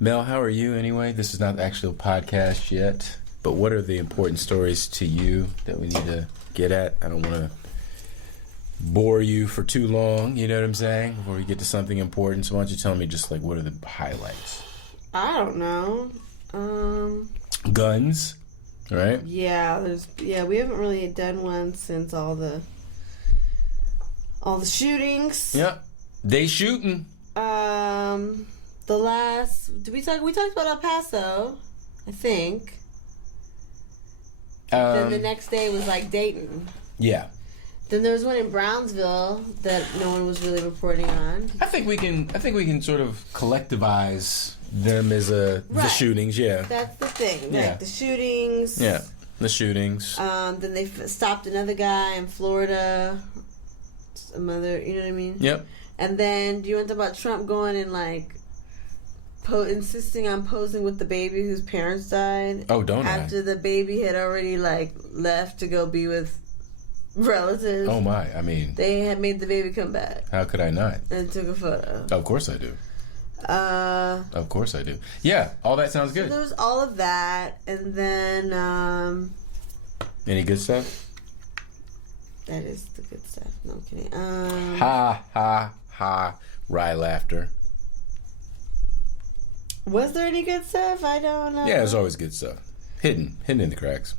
Mel, how are you anyway? This is not the actual podcast yet, but what are the important stories to you that we need to get at? I don't want to bore you for too long, you know what I'm saying? Before we get to something important. So why don't you tell me just like what are the highlights? I don't know. Guns, right? Yeah, we haven't really done one since all the shootings. Yep. They shooting. The last we talked about El Paso, I think. Then the next day was like Dayton. Yeah. Then there was one in Brownsville that no one was really reporting on. I think we can sort of collectivize them as the shootings, yeah. That's the thing. Yeah. Like the shootings. Yeah. The shootings. Then they stopped another guy in Florida. A mother, you know what I mean? Yep. And then do you want to talk about Trump going and like insisting on posing with the baby whose parents died? Oh, don't after the baby had already like left to go be with relatives. Oh my! I mean, they had made the baby come back. How could I not? And took a photo. Of course I do. Of course I do. Yeah, all that sounds good. So there was all of that, and then any good stuff? That is the good stuff. No, I'm kidding. Ha ha ha! Wry laughter. Was there any good stuff? I don't know. Yeah, there's always good stuff. Hidden in the cracks.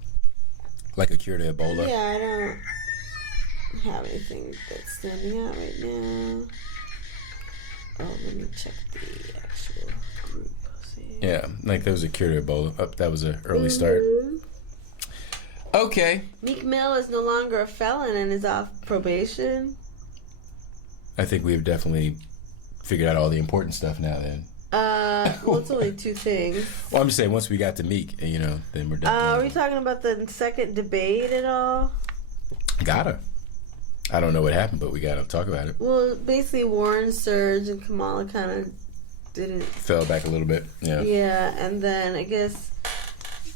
Like a cure to Ebola. Yeah, I don't have anything that's standing out right now. Oh, let me check the actual group. See. Yeah, like there was a cure to Ebola. Oh, that was an early start. Okay. Meek Mill is no longer a felon and is off probation. I think we've definitely figured out all the important stuff now then. Well, it's only two things. Well, I'm just saying, once we got to Meek, then we're done. Are we talking about the second debate at all? Gotta. I don't know what happened, but we gotta talk about it. Well, basically Warren surged and Kamala kind of didn't. Fell back a little bit, yeah. Yeah, and then I guess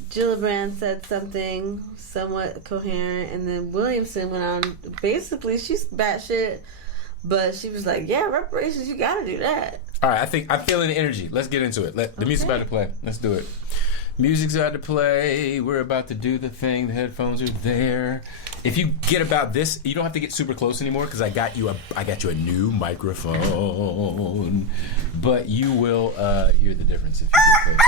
Gillibrand said something somewhat coherent, and then Williamson went on. Basically, she's batshit, but she was like, yeah, reparations, you gotta do that. All right, I think I'm feeling the energy. Let's get into it. The music's about to play. Let's do it. Music's about to play. We're about to do the thing. The headphones are there. If you get about this, you don't have to get super close anymore because I got you a new microphone. But you will hear the difference if you get close.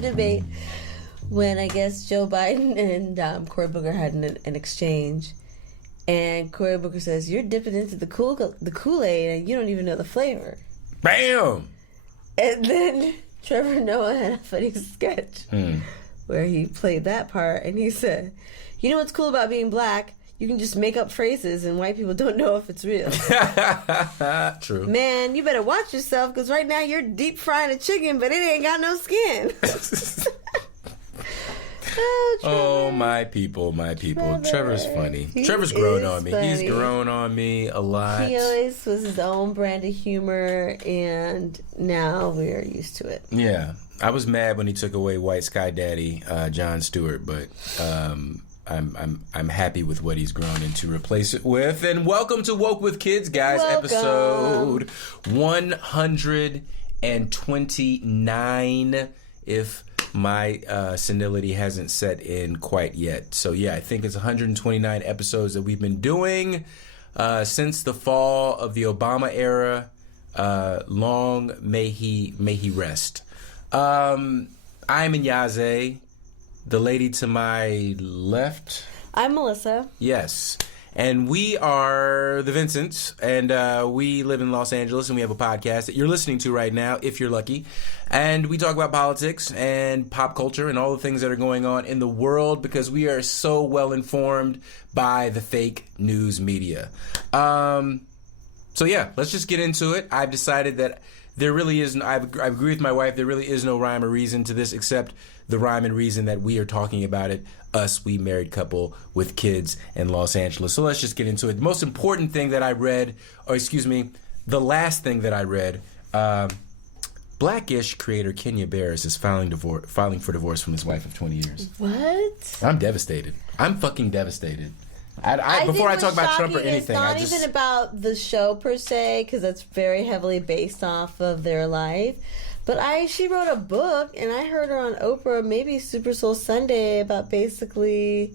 Debate when I guess Joe Biden and Cory Booker had an exchange, and Cory Booker says, "You're dipping into the Kool-Aid and you don't even know the flavor." Bam! And then Trevor Noah had a funny sketch where he played that part, and he said, "You know what's cool about being black? You can just make up phrases and white people don't know if it's real." True. Man, you better watch yourself because right now you're deep frying a chicken, but it ain't got no skin. Oh, my people. Trevor's funny. Trevor's grown on me. Funny. He's grown on me a lot. He always was his own brand of humor, and now we're used to it. Yeah. I was mad when he took away White Sky Daddy, Jon Stewart, but I'm happy with what he's grown and to replace it with. And welcome to Woke with Kids, guys. Welcome. Episode 129, if my senility hasn't set in quite yet. So yeah, I think it's 129 episodes that we've been doing since the fall of the Obama era. Long may he rest. I'm Inyaze. The lady to my left. I'm Melissa. Yes. And we are the Vincents, and we live in Los Angeles, and we have a podcast that you're listening to right now, if you're lucky. And we talk about politics and pop culture and all the things that are going on in the world because we are so well informed by the fake news media. So yeah, let's just get into it. I've decided that there really is, I agree with my wife, there really is no rhyme or reason to this except the rhyme and reason that we are talking about it, us, we married couple with kids in Los Angeles. So let's just get into it. The most important thing that I read, the last thing that I read Blackish creator Kenya Barris is filing for divorce from his wife of 20 years. What? I'm devastated. I'm fucking devastated. Before I talk about Trump or anything, it's not even about the show per se, because that's very heavily based off of their life. But she wrote a book, and I heard her on Oprah, maybe Super Soul Sunday, about basically,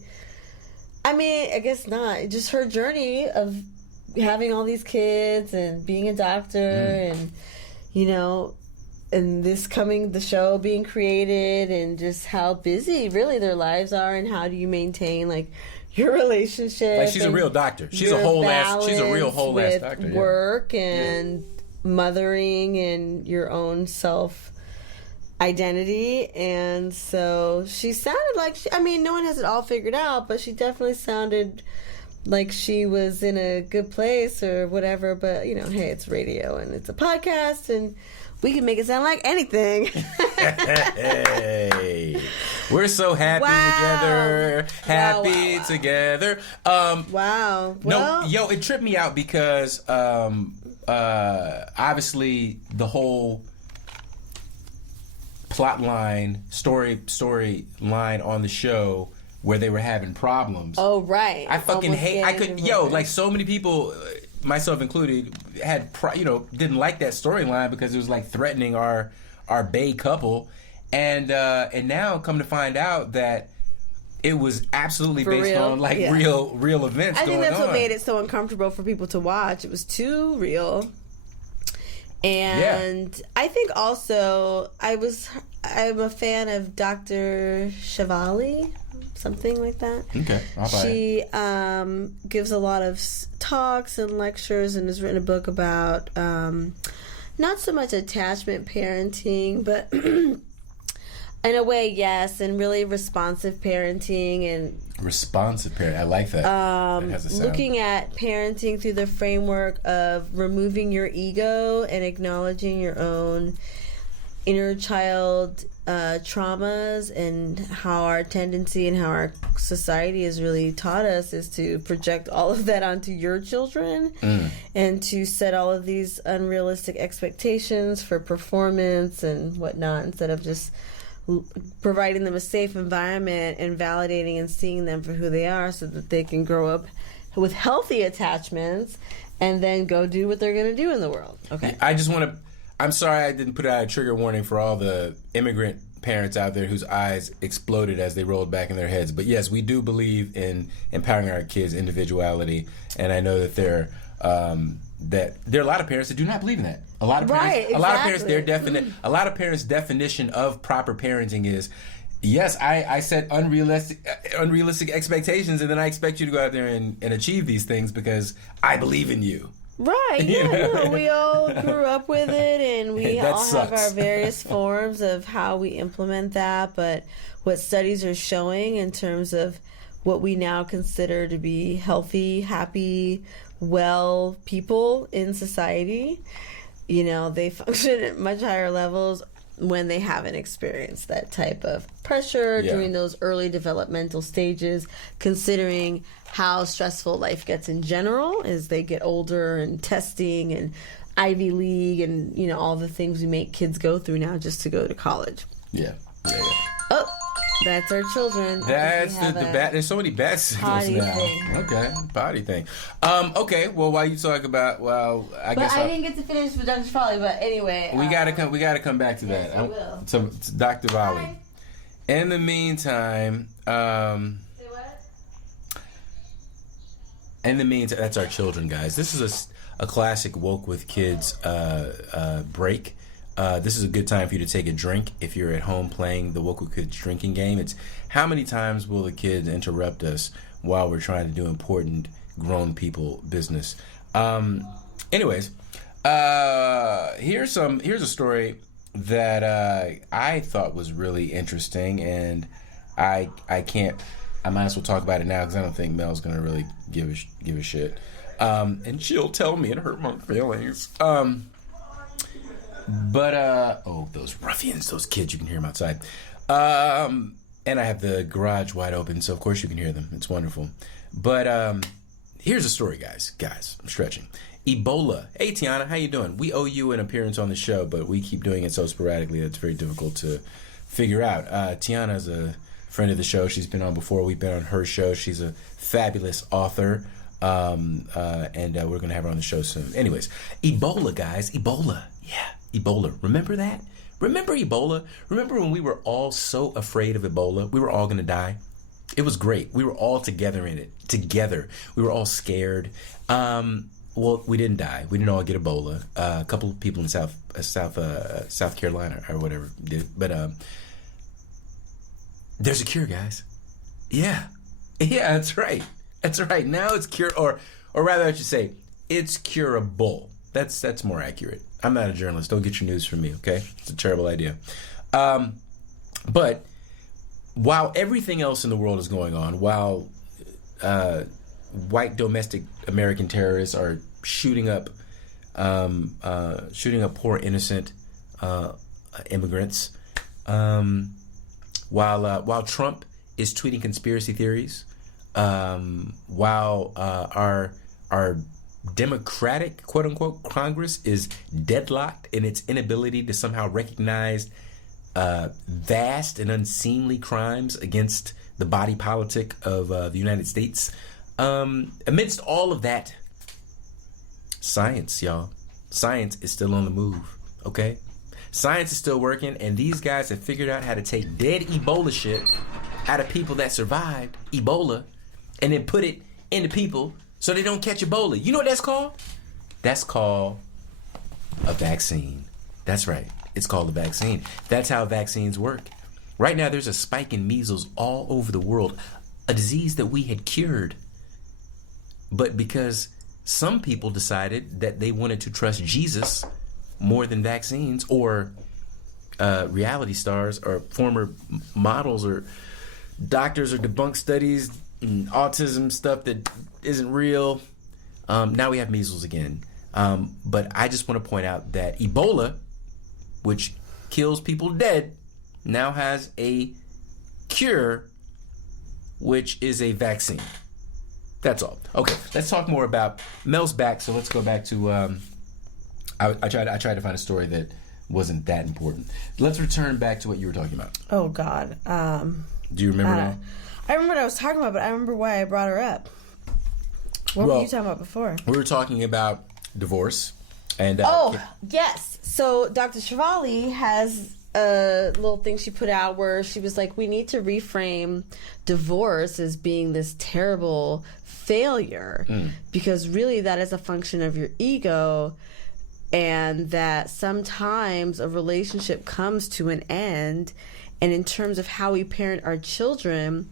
I mean, I guess not, just her journey of having all these kids and being a doctor and, you know, and the show being created, and just how busy really their lives are, and how do you maintain, like, your relationship. Like, she's a real doctor. She's a real whole ass doctor. Work and mothering and your own self identity. And so she sounded like, no one has it all figured out, but she definitely sounded like she was in a good place or whatever. But, you know, hey, it's radio and it's a podcast, and we can make it sound like anything. Hey, we're so happy together. Happy together. Wow. Well, no, it tripped me out because obviously the whole plot line, story line on the show where they were having problems. Oh, right. I fucking like so many people, myself included, didn't like that storyline because it was like threatening our bae couple, and now come to find out that it was absolutely based on like real events. I think that's what made it so uncomfortable for people to watch. It was too real. And I think also I'm a fan of Dr. Shivali, something like that. Okay, she gives a lot of talks and lectures, and has written a book about not so much attachment parenting, but in a way, yes, and really responsive parenting. And responsive parent, I like that. That has a sound. Looking at parenting through the framework of removing your ego and acknowledging your own inner child traumas, and how our tendency and how our society has really taught us is to project all of that onto your children, and to set all of these unrealistic expectations for performance and whatnot, instead of just providing them a safe environment and validating and seeing them for who they are, so that they can grow up with healthy attachments and then go do what they're going to do in the world. Okay. I'm sorry I didn't put out a trigger warning for all the immigrant parents out there whose eyes exploded as they rolled back in their heads. But yes, we do believe in empowering our kids' individuality, and I know that there are a lot of parents that do not believe in that. A lot of parents, a lot of parents' definition of proper parenting is, yes, I set unrealistic expectations, and then I expect you to go out there and achieve these things because I believe in you. Right, yeah, we all grew up with it, and we all have our various forms of how we implement that. But what studies are showing in terms of what we now consider to be healthy, happy, well people in society, they function at much higher levels when they haven't experienced that type of pressure during those early developmental stages, considering how stressful life gets in general as they get older, and testing and Ivy League and, all the things we make kids go through now just to go to college. Yeah. Oh, that's our children. That's the bad. There's so many bad signals now. Thing. Okay, body thing. Okay, well, while you talk about, I didn't get to finish with Dr. Fowley, but anyway. We gotta come back to that. Yes, I will. So, Dr. Fowley. In the meantime, that's our children, guys. This is a classic Woke with Kids break. This is a good time for you to take a drink if you're at home playing the Woke with Kids drinking game. It's how many times will the kids interrupt us while we're trying to do important grown people business. Anyways, here's a story that I thought was really interesting, and I might as well talk about it now because I don't think Mel's gonna really give a shit, and she'll tell me and hurt my feelings. But those ruffians, those kids, you can hear them outside. And I have the garage wide open, so of course you can hear them. It's wonderful. But here's a story, guys. I'm stretching. Ebola. Hey, Tiana, how you doing? We owe you an appearance on the show, but we keep doing it so sporadically that it's very difficult to figure out. Tiana is a friend of the show. She's been on before. We've been on her show. She's a fabulous author, and we're going to have her on the show soon. Anyways, Ebola, guys. Ebola. Yeah, Ebola. Remember that? Remember Ebola? Remember when we were all so afraid of Ebola? We were all going to die. It was great. We were all together in it. Together. We were all scared. Well, we didn't die. We didn't all get Ebola. A couple of people in South Carolina or whatever did. But there's a cure, guys. Yeah, that's right. That's right. Now it's cure, or rather, I should say, it's curable. That's more accurate. I'm not a journalist. Don't get your news from me, okay? It's a terrible idea. But while everything else in the world is going on, while white domestic American terrorists are shooting up poor innocent immigrants, while Trump is tweeting conspiracy theories, while our Democratic, quote unquote, Congress is deadlocked in its inability to somehow recognize vast and unseemly crimes against the body politic of the United States. Amidst all of that, science, y'all. Science is still on the move, okay? Science is still working, and these guys have figured out how to take dead Ebola shit out of people that survived Ebola and then put it into people so they don't catch Ebola. You know what that's called? That's called a vaccine. That's right. It's called a vaccine. That's how vaccines work. Right now, there's a spike in measles all over the world, a disease that we had cured. But because some people decided that they wanted to trust Jesus more than vaccines, or reality stars, or former models, or doctors, or debunked studies, and autism stuff that isn't real, now we have measles again. But I just want to point out that Ebola, which kills people dead, now has a cure, which is a vaccine. That's all. Okay, let's talk more about Mel's back. So let's go back to I tried to find a story that wasn't that important. Let's return back to what you were talking about. Oh God. Do you remember now? I remember what I was talking about, but I remember why I brought her up. What were you talking about before? We were talking about divorce. And yes. So Dr. Shivali has a little thing she put out where she was like, we need to reframe divorce as being this terrible failure, because really that is a function of your ego, and that sometimes a relationship comes to an end, and in terms of how we parent our children,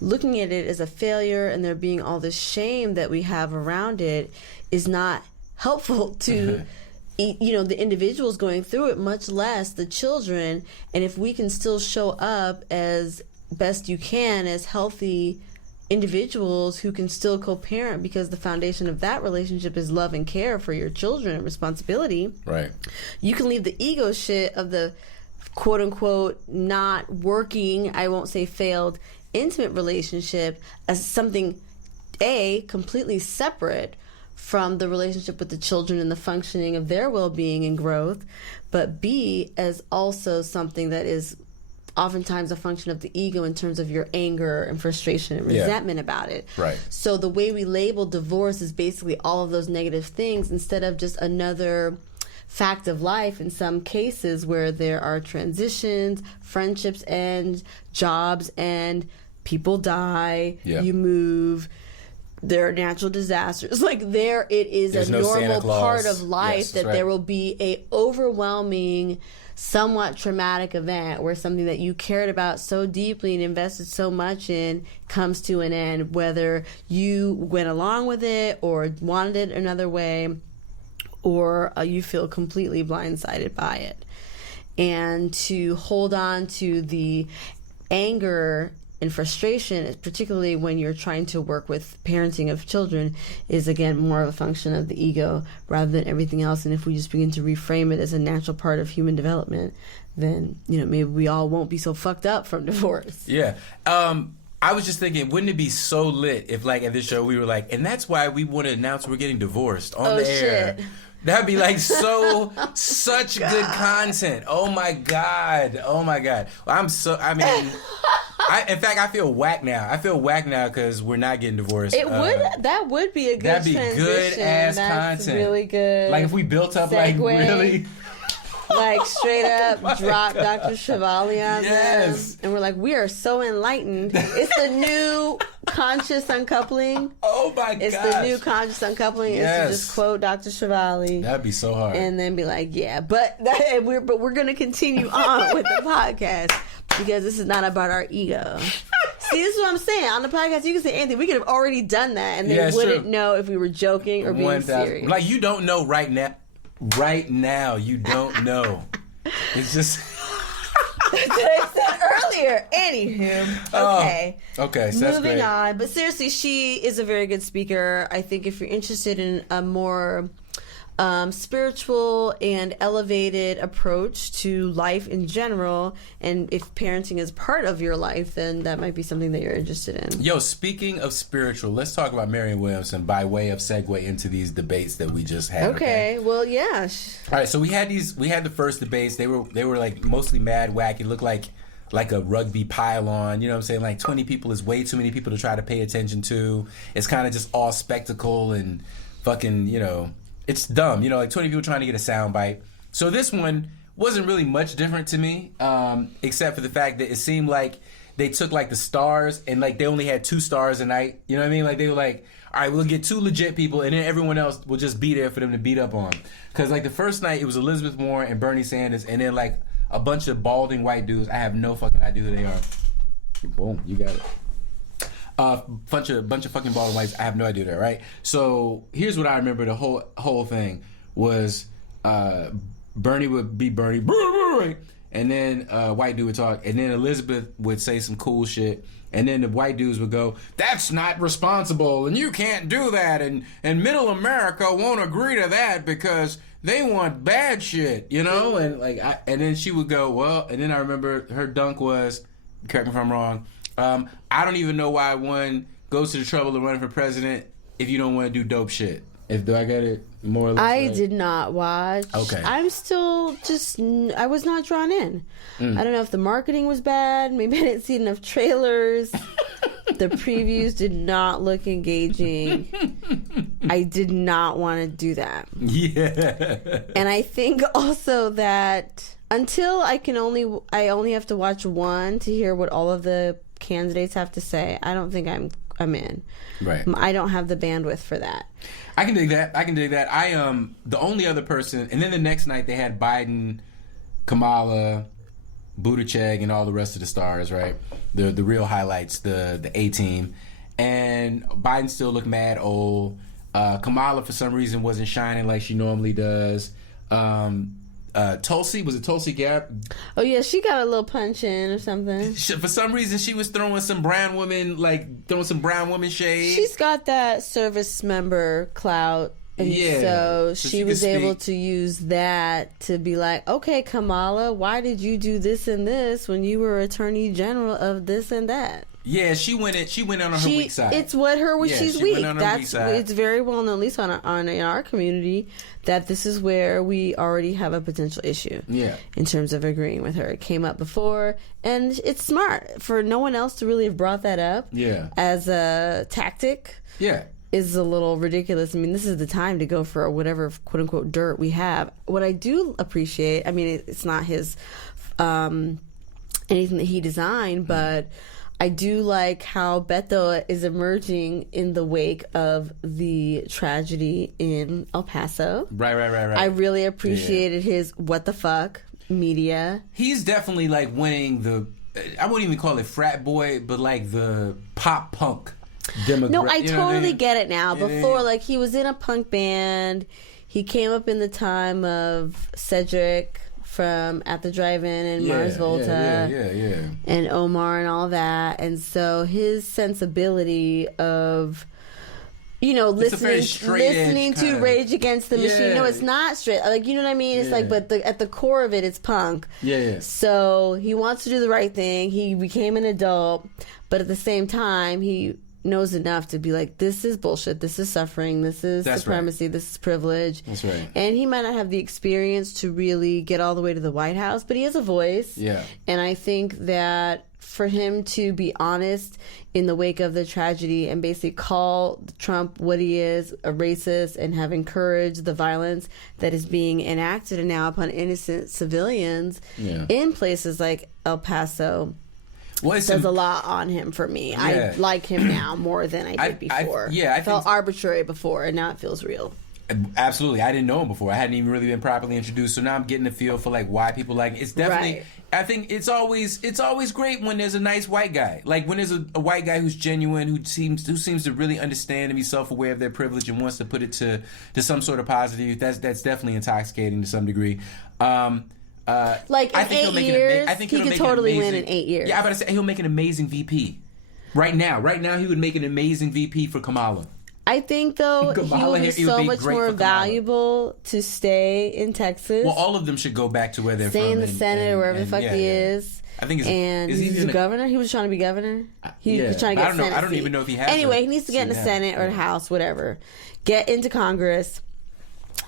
looking at it as a failure and there being all this shame that we have around it is not helpful to the individuals going through it, much less the children. And if we can still show up as best you can as healthy individuals who can still co-parent, because the foundation of that relationship is love and care for your children and responsibility, right? You can leave the ego shit of the quote unquote not working, I won't say failed, intimate relationship as something completely separate from the relationship with the children and the functioning of their well-being and growth, but B as also something that is oftentimes a function of the ego in terms of your anger and frustration and resentment about it. Right. So the way we label divorce is basically all of those negative things instead of just another fact of life in some cases where there are transitions, friendships end, jobs end, people die, you move, there are natural disasters. Like it is there's a normal part of life that there will be a overwhelming, somewhat traumatic event where something that you cared about so deeply and invested so much in comes to an end, whether you went along with it or wanted it another way, or you feel completely blindsided by it. And to hold on to the anger and frustration, particularly when you're trying to work with parenting of children, is again more of a function of the ego rather than everything else. And if we just begin to reframe it as a natural part of human development, then maybe we all won't be so fucked up from divorce. Yeah. I was just thinking, wouldn't it be so lit if, like, at this show we were like, and that's why we want to announce we're getting divorced on the air. Shit. That'd be like such good content. Oh my god. In fact, I feel whack now. Because we're not getting divorced. That would be a good that'd be transition. good ass That's content. really good. Like if we built up like segue. really. Like straight up my drop God. Dr. Chevalier on them. And we're like, we are so enlightened. It's the new conscious uncoupling. Oh my god. It's the new conscious uncoupling. Yes. Is to just quote Dr. Chevalier. That'd be so hard. And then be like, yeah, but we're gonna continue on with the podcast because this is not about our ego. See, this is what I'm saying. On the podcast, you can say anything. We could have already done that, and they wouldn't know if we were joking or being serious. Like you don't know right now. Right now, you don't know. It's just. That's what I said earlier. Anywho, okay. Okay, so that's moving great. on. But seriously, she is a very good speaker. I think if you're interested in a more spiritual and elevated approach to life in general, and if parenting is part of your life, then that might be something that you're interested in. Yo, speaking of spiritual, let's talk about Marianne Williamson by way of segue into these debates that we just had. Okay. Well, yeah. All right, so we had the first debates. They were like mostly mad, wacky. Looked like a rugby pile-on. You know what I'm saying? Like 20 people is way too many people to try to pay attention to. It's kind of just all spectacle and fucking, you know, it's dumb. You know, like 20 people trying to get a soundbite. So this one wasn't really much different to me, except for the fact that it seemed like they took like the stars and like they only had 2 stars a night. You know what I mean? Like they were like, all right, we'll get 2 legit people and then everyone else will just be there for them to beat up on. Because like the first night it was Elizabeth Warren and Bernie Sanders and then like a bunch of balding white dudes. I have no fucking idea who they are. Boom, you got it. Bunch of fucking balding whites. I have no idea who they are, right? So here's what I remember. The whole thing was Bernie would be Bernie, and then white dude would talk, and then Elizabeth would say some cool shit, and then the white dudes would go, "That's not responsible, and you can't do that, and middle America won't agree to that because they want bad shit, you know." And like, and then she would go, "Well," and then I remember her dunk was, correct me if I'm wrong, I don't even know why one goes to the trouble of running for president if you don't want to do dope shit. Do I get it more or less? I right? did not watch. Okay. I'm still I was not drawn in. I don't know if the marketing was bad. Maybe I didn't see enough trailers. The previews did not look engaging. I did not want to do that. Yeah. And I think also that until I only have to watch one to hear what all of the candidates have to say, I don't think I'm in. Right. I don't have the bandwidth for that. I can dig that. The only other person, and then the next night they had Biden, Kamala, Buttigieg, and all the rest of the stars, right? The real highlights, the A team. And Biden still looked mad old. Kamala, for some reason, wasn't shining like she normally does. Tulsi, was it Tulsi Gabbard? Oh yeah, she got a little punch in or something. For some reason, she was throwing some brown woman shade. She's got that service member clout. And Yeah, so so she she was could able speak. to use that to be like, okay, Kamala, why did you do this and this when you were Attorney General of this and that? Yeah, she went in on her weak side. It's what Yeah, she's she weak. went on her weak side. It's very well known, at least in our community, that this is where we already have a potential issue. Yeah. In terms of agreeing with her, it came up before, and it's smart for no one else to really have brought that up. Yeah. As a tactic. Yeah. Is a little ridiculous. I mean, this is the time to go for whatever quote unquote dirt we have. What I do appreciate, I mean, it's not his anything that he designed, but I do like how Beto is emerging in the wake of the tragedy in El Paso. Right. I really appreciated his what the fuck media. He's definitely like winning I wouldn't even call it frat boy, but like the pop punk demographic. No, I totally get it now. Yeah. Before, like, he was in a punk band. He came up in the time of Cedric from At the Drive-In and Mars Volta. Yeah. And Omar and all that. And so his sensibility of you know, It's a very listening to straight-edge Rage Against the Machine. Yeah. No, it's not straight. Like, you know what I mean? It's Yeah. like, but at the core of it, it's punk. Yeah. So he wants to do the right thing. He became an adult, but at the same time, he knows enough to be like, this is bullshit. This is suffering. This is supremacy. This is privilege. That's right. And he might not have the experience to really get all the way to the White House, but he has a voice. Yeah. And I think that for him to be honest in the wake of the tragedy and basically call Trump what he is, a racist, and have encouraged the violence that is being enacted now upon innocent civilians in places like El Paso, does a lot on him for me. Yeah. I like him now more than I did before. I felt arbitrary before, and now it feels real. Absolutely. I didn't know him before. I hadn't even really been properly introduced, so now I'm getting a feel for like why people like it. It's definitely right. I think it's always great when there's a nice white guy. Like when there's a white guy who's genuine, who seems to really understand and be self-aware of their privilege and wants to put it to some sort of positive. That's definitely intoxicating to some degree. Like in 8 years, he could totally win in 8 years. Yeah, I about to say he'll make an amazing VP. Right now, he would make an amazing VP for Kamala. I think though he would be so much more valuable to stay in Texas. Well, all of them should go back to where they're stay from. Stay in the Senate or wherever the fuck he is. I think he's a governor. He was trying to be governor. He was trying to get Senate. I don't even know if he has. Anyway, he needs to get in the Senate or the House, whatever. Get into Congress.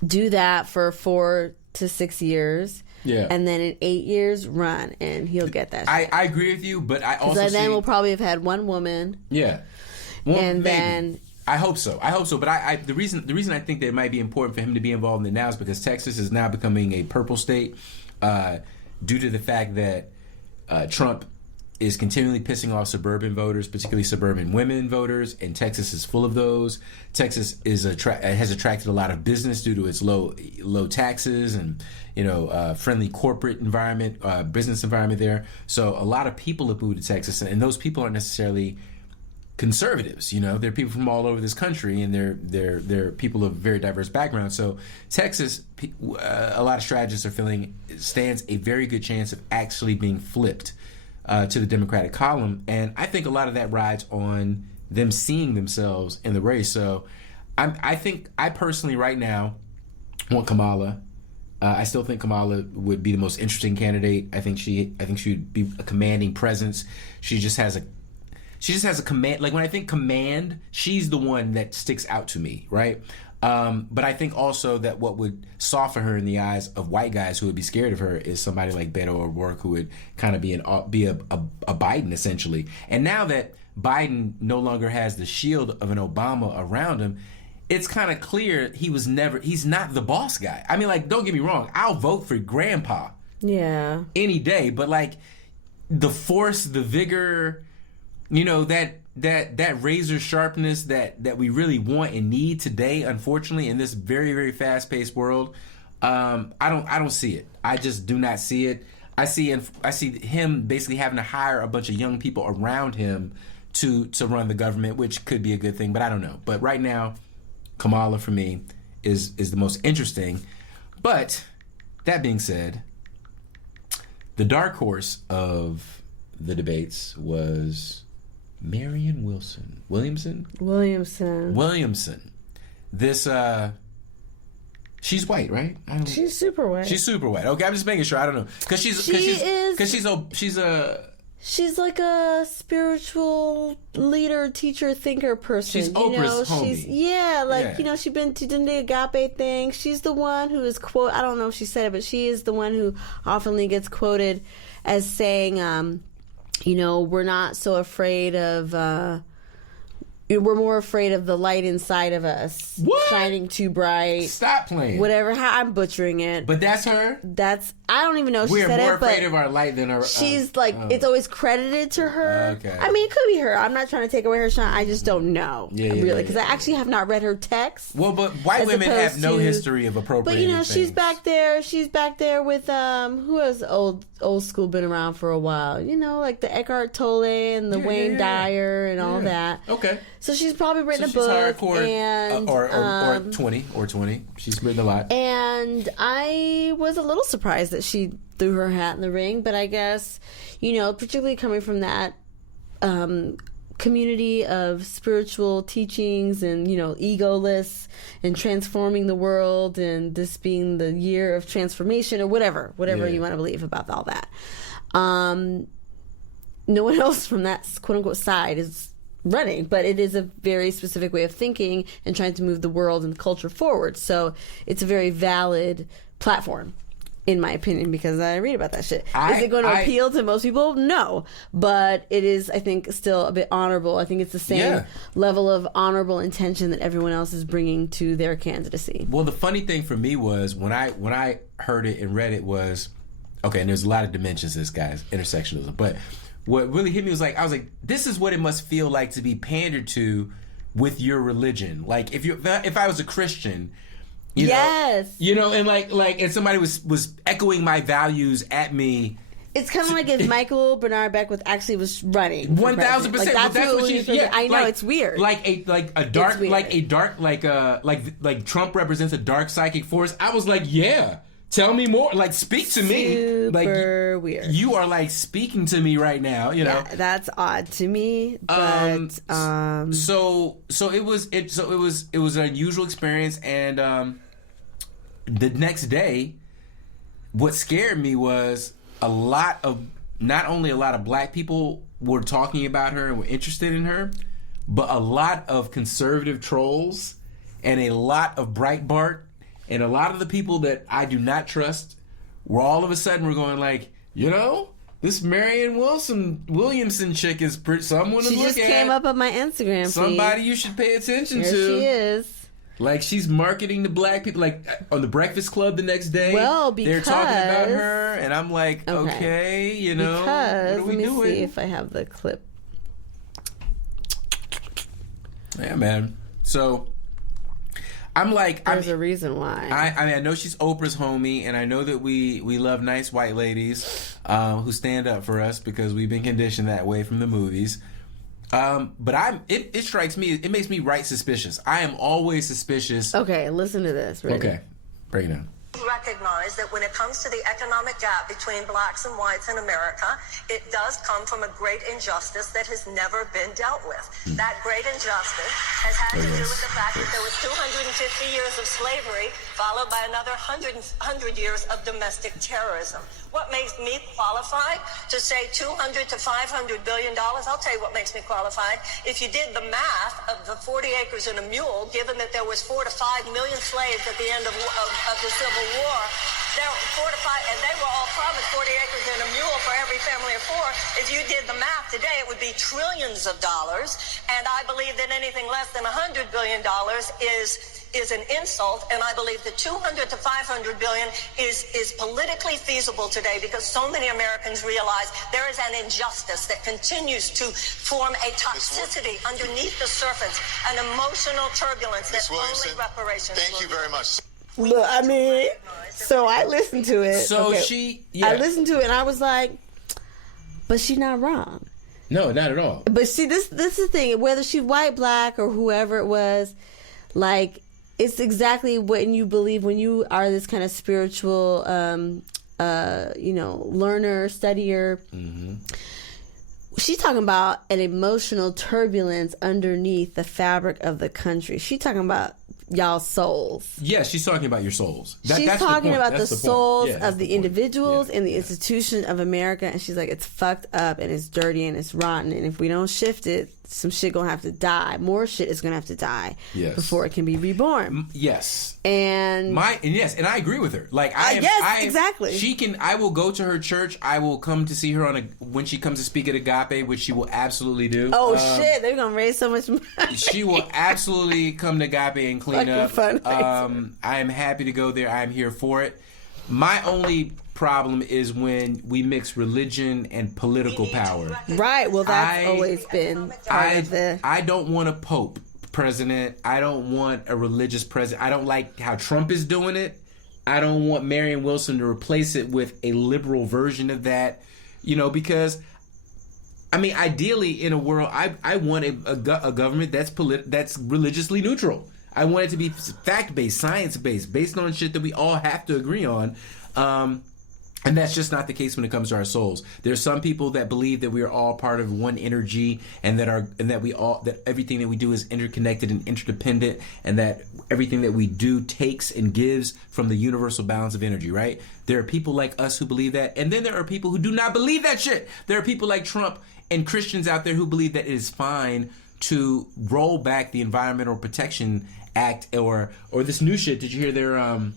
Do that for 4 to 6 years. Yeah. And then in 8 years, run, and he'll get that shit. I agree with you, but I also then we'll probably have had one woman. Yeah. Then I hope so. But the reason I think that it might be important for him to be involved in it now is because Texas is now becoming a purple state due to the fact that Trump is continually pissing off suburban voters, particularly suburban women voters, and Texas is full of those. Texas has attracted a lot of business due to its low taxes and friendly corporate environment, business environment there. So a lot of people have moved to Texas, and those people aren't necessarily conservatives. They're people from all over this country, and they're people of very diverse backgrounds. So Texas, a lot of strategists are feeling stands a very good chance of actually being flipped to the Democratic column, and I think a lot of that rides on them seeing themselves in the race. So I personally right now want Kamala. I still think Kamala would be the most interesting candidate. I think she would be a commanding presence. She just has a command. Like when I think command, she's the one that sticks out to me, right? But I think also that what would soften her in the eyes of white guys who would be scared of her is somebody like Beto O'Rourke, who would kind of be a Biden essentially. And now that Biden no longer has the shield of an Obama around him, it's kind of clear he's not the boss guy. I mean, like, don't get me wrong, I'll vote for Grandpa. Yeah. Any day, but like the force, the vigor, that razor sharpness that we really want and need today, unfortunately, in this very, very fast-paced world, I don't see it. I just do not see it. I see him basically having to hire a bunch of young people around him to run the government, which could be a good thing, but I don't know. But right now, Kamala for me is the most interesting. But that being said, the dark horse of the debates was Marianne Williamson. This she's white, right? She's super white. Okay, I'm just making sure. I don't know because she's like a spiritual leader, teacher, thinker person. She's Oprah's homie. She did the agape thing. She's the one who is I don't know if she said it, but she is the one who oftenly gets quoted as saying, we're not so afraid of. We're more afraid of the light inside of us shining too bright. Stop playing. Whatever. I'm butchering it. But that's her? I don't even know if she said it, but... We're more afraid of our light than our... She's it's always credited to her. Okay. I mean, it could be her. I'm not trying to take away her shine. I just don't know. Really. Because I actually have not read her text. Well, but white women have no history of appropriating But, she's back there. She's back there with, who has old school been around for a while? Like the Eckhart Tolle and the Wayne Dyer and all that. Okay. So she's probably written a book. Hardcore, and or 20. She's written a lot. And I was a little surprised that she threw her hat in the ring, but I guess, particularly coming from that community of spiritual teachings and, you know, egoless and transforming the world and this being the year of transformation or whatever you want to believe about all that. No one else from that quote unquote side is running, but it is a very specific way of thinking and trying to move the world and the culture forward. So it's a very valid platform, in my opinion, because I read about that shit. Is it going to appeal to most people? No. But it is, I think, still a bit honorable. I think it's the same level of honorable intention that everyone else is bringing to their candidacy. Well, the funny thing for me was when I heard it and read it was, okay, and there's a lot of dimensions to this, guys, intersectionalism. But what really hit me was I was like, this is what it must feel like to be pandered to with your religion. Like, if I was a Christian... You know, and and somebody was echoing my values at me. It's kind of like if Michael Bernard Beckwith actually was running. 1,000%. Like, that's what she's. Yeah, I know, it's weird. Like Trump represents a dark psychic force. I was like, yeah, tell me more. Like, speak to me. Super weird. You are like speaking to me right now. You know, that's odd to me. But so it was an unusual experience, and the next day, what scared me was not only a lot of black people were talking about her and were interested in her, but a lot of conservative trolls and a lot of Breitbart and a lot of the people that I do not trust were all of a sudden going like, you know, this Marianne Williamson chick is someone to look at. She just came up on my Instagram feed. Somebody you should pay attention to. Here she is. Like, she's marketing to black people, like on the Breakfast Club the next day. Well, because they're talking about her, and I'm like, okay, you know, because, what are we doing? Let me see if I have the clip. Yeah, man. So I'm like, there's a reason why. I mean, I know she's Oprah's homie, and I know that we love nice white ladies who stand up for us because we've been conditioned that way from the movies. But it strikes me, it makes me right suspicious. I am always suspicious. Okay, listen to this. Ready? Okay, break it down. Recognize that when it comes to the economic gap between blacks and whites in America, it does come from a great injustice that has never been dealt with. That great injustice has had to do with the fact that there was 250 years of slavery followed by another 100 years of domestic terrorism. What makes me qualified to say 200 to 500 billion dollars? I'll tell you what makes me qualified. If you did the math of the 40 acres and a mule, given that there was 4 to 5 million slaves at the end of the Civil War, there were 4 to 5, and they were all promised 40 acres and a mule for every family of 4. If you did the math today, it would be trillions of dollars, and I believe that anything less than $100 billion is an insult, and I believe that 200 to 500 billion is politically feasible today because so many Americans realize there is an injustice that continues to form a toxicity underneath the surface, an emotional turbulence that only reparations Thank you very much. Look, I mean, so I listened to it. I listened to it and I was like, but she's not wrong. No, not at all. But see, this is the thing. Whether she's white, black, or whoever it was, like, it's exactly what you believe when you are this kind of spiritual, learner, studier. Mm-hmm. She's talking about an emotional turbulence underneath the fabric of the country. She's talking about y'all's souls. Yeah, she's talking about your souls. She's talking about the souls of the individuals and the institution of America, and she's like, it's fucked up and it's dirty and it's rotten, and if we don't shift it, some shit gonna have to die. More shit is gonna have to die before it can be reborn. Yes. And I agree with her. Like exactly. I will go to her church. I will come to see her when she comes to speak at Agape, which she will absolutely do. Oh shit, they're gonna raise so much money. She will absolutely come to Agape and clean up. I am happy to go there. I am here for it. My only problem is when we mix religion and political power. Right. Well, that's always been part of the... I don't want a pope president. I don't want a religious president. I don't like how Trump is doing it. I don't want Marianne Wilson to replace it with a liberal version of that. You know, because, I mean, ideally in a world, I want a government that's religiously neutral. I want it to be fact-based, science-based, based on shit that we all have to agree on. And that's just not the case when it comes to our souls. There's some people that believe that we are all part of one energy, and that everything that we do is interconnected and interdependent, and that everything that we do takes and gives from the universal balance of energy, right? There are people like us who believe that, and then there are people who do not believe that shit. There are people like Trump and Christians out there who believe that it is fine to roll back the Environmental Protection Act or this new shit. Did you hear they're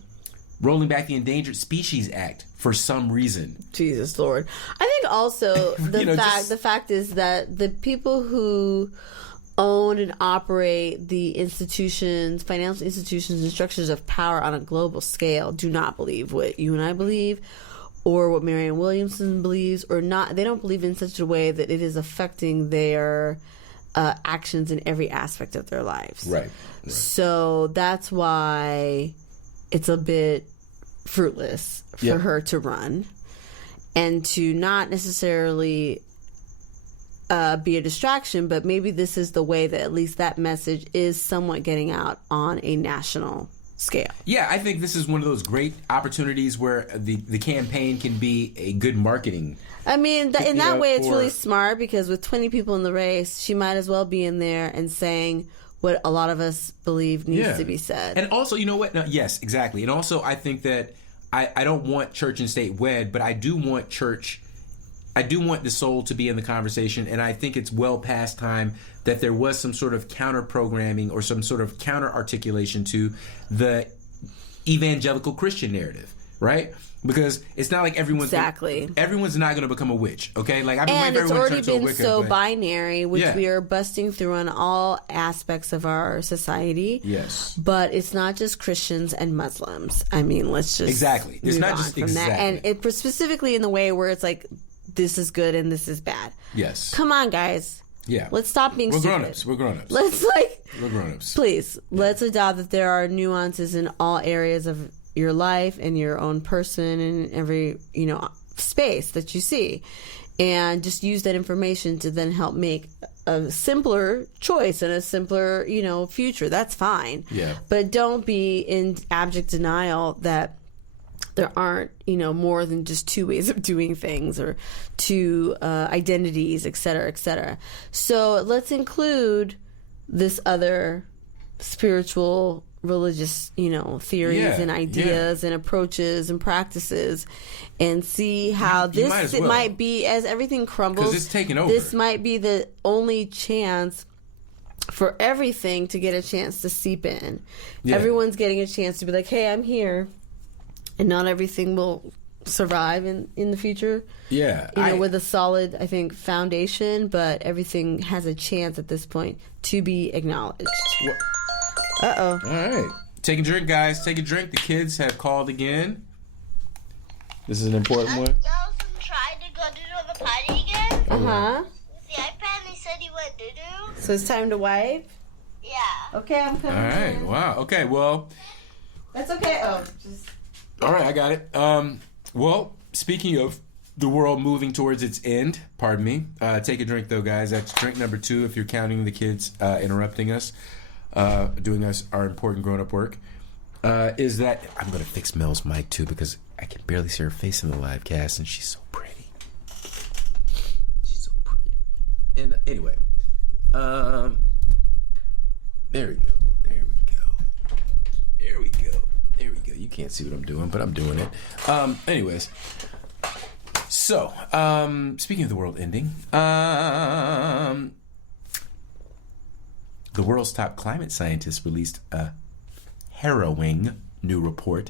rolling back the Endangered Species Act for some reason? Jesus Lord. I think also the fact is that the people who own and operate the institutions, financial institutions and structures of power on a global scale do not believe what you and I believe, or what Marianne Williamson believes, or not. They don't believe in such a way that it is affecting their actions in every aspect of their lives. Right. So that's why it's a bit fruitless for her to run, and to not necessarily be a distraction, but maybe this is the way that at least that message is somewhat getting out on a national scale. Yeah, I think this is one of those great opportunities where the campaign can be a good marketing. I mean, in that way, it's really smart, because with 20 people in the race, she might as well be in there and saying what a lot of us believe needs to be said. And also, you know what? No, yes, exactly. And also, I think that I don't want church and state wed, but I do want the soul to be in the conversation, and I think it's well past time that there was some sort of counter-programming or some sort of counter-articulation to the evangelical Christian narrative, right? Because it's not like everyone's not going to become a witch, okay? Like, I've been waiting for everyone to turn to a Wicca. And it's already been so binary, which we are busting through on all aspects of our society. Yes. But it's not just Christians and Muslims. I mean, let's just It's not just from that. And it specifically in the way where it's like, this is good and this is bad. Yes. Come on, guys. Yeah. Let's stop being stupid. We're grown-ups. We're grown-ups. Please, let's adopt that there are nuances in all areas of your life and your own person and every, space that you see. And just use that information to then help make a simpler choice and a simpler, future. That's fine. Yeah. But don't be in abject denial that there aren't, more than just two ways of doing things or two identities, et cetera, et cetera. So let's include this other spiritual, religious, theories and ideas and approaches and practices, and see how it might be, as everything crumbles, 'cause it's taking over. This might be the only chance for everything to get a chance to seep in. Yeah. Everyone's getting a chance to be like, hey, I'm here. And not everything will survive in the future. Yeah. With a solid, I think, foundation, but everything has a chance at this point to be acknowledged. Uh-oh. All right. Take a drink, guys. Take a drink. The kids have called again. This is an important one. Tried to go to the potty again. Uh-huh. With the iPad, and he said he went doo-doo. So it's time to wipe? Yeah. Okay, I'm coming. All right. in. Wow. Okay, well. That's okay. Oh, just... All right, I got it. Well, speaking of the world moving towards its end, pardon me, take a drink, though, guys. That's drink number 2 if you're counting the kids interrupting us, doing our important grown-up work, is that... I'm going to fix Mel's mic, too, because I can barely see her face in the live cast, and she's so pretty. She's so pretty. And anyway, there we go. There we go. There we go. There we go. You can't see what I'm doing, but I'm doing it. Anyways. So, speaking of the world ending, the world's top climate scientists released a harrowing new report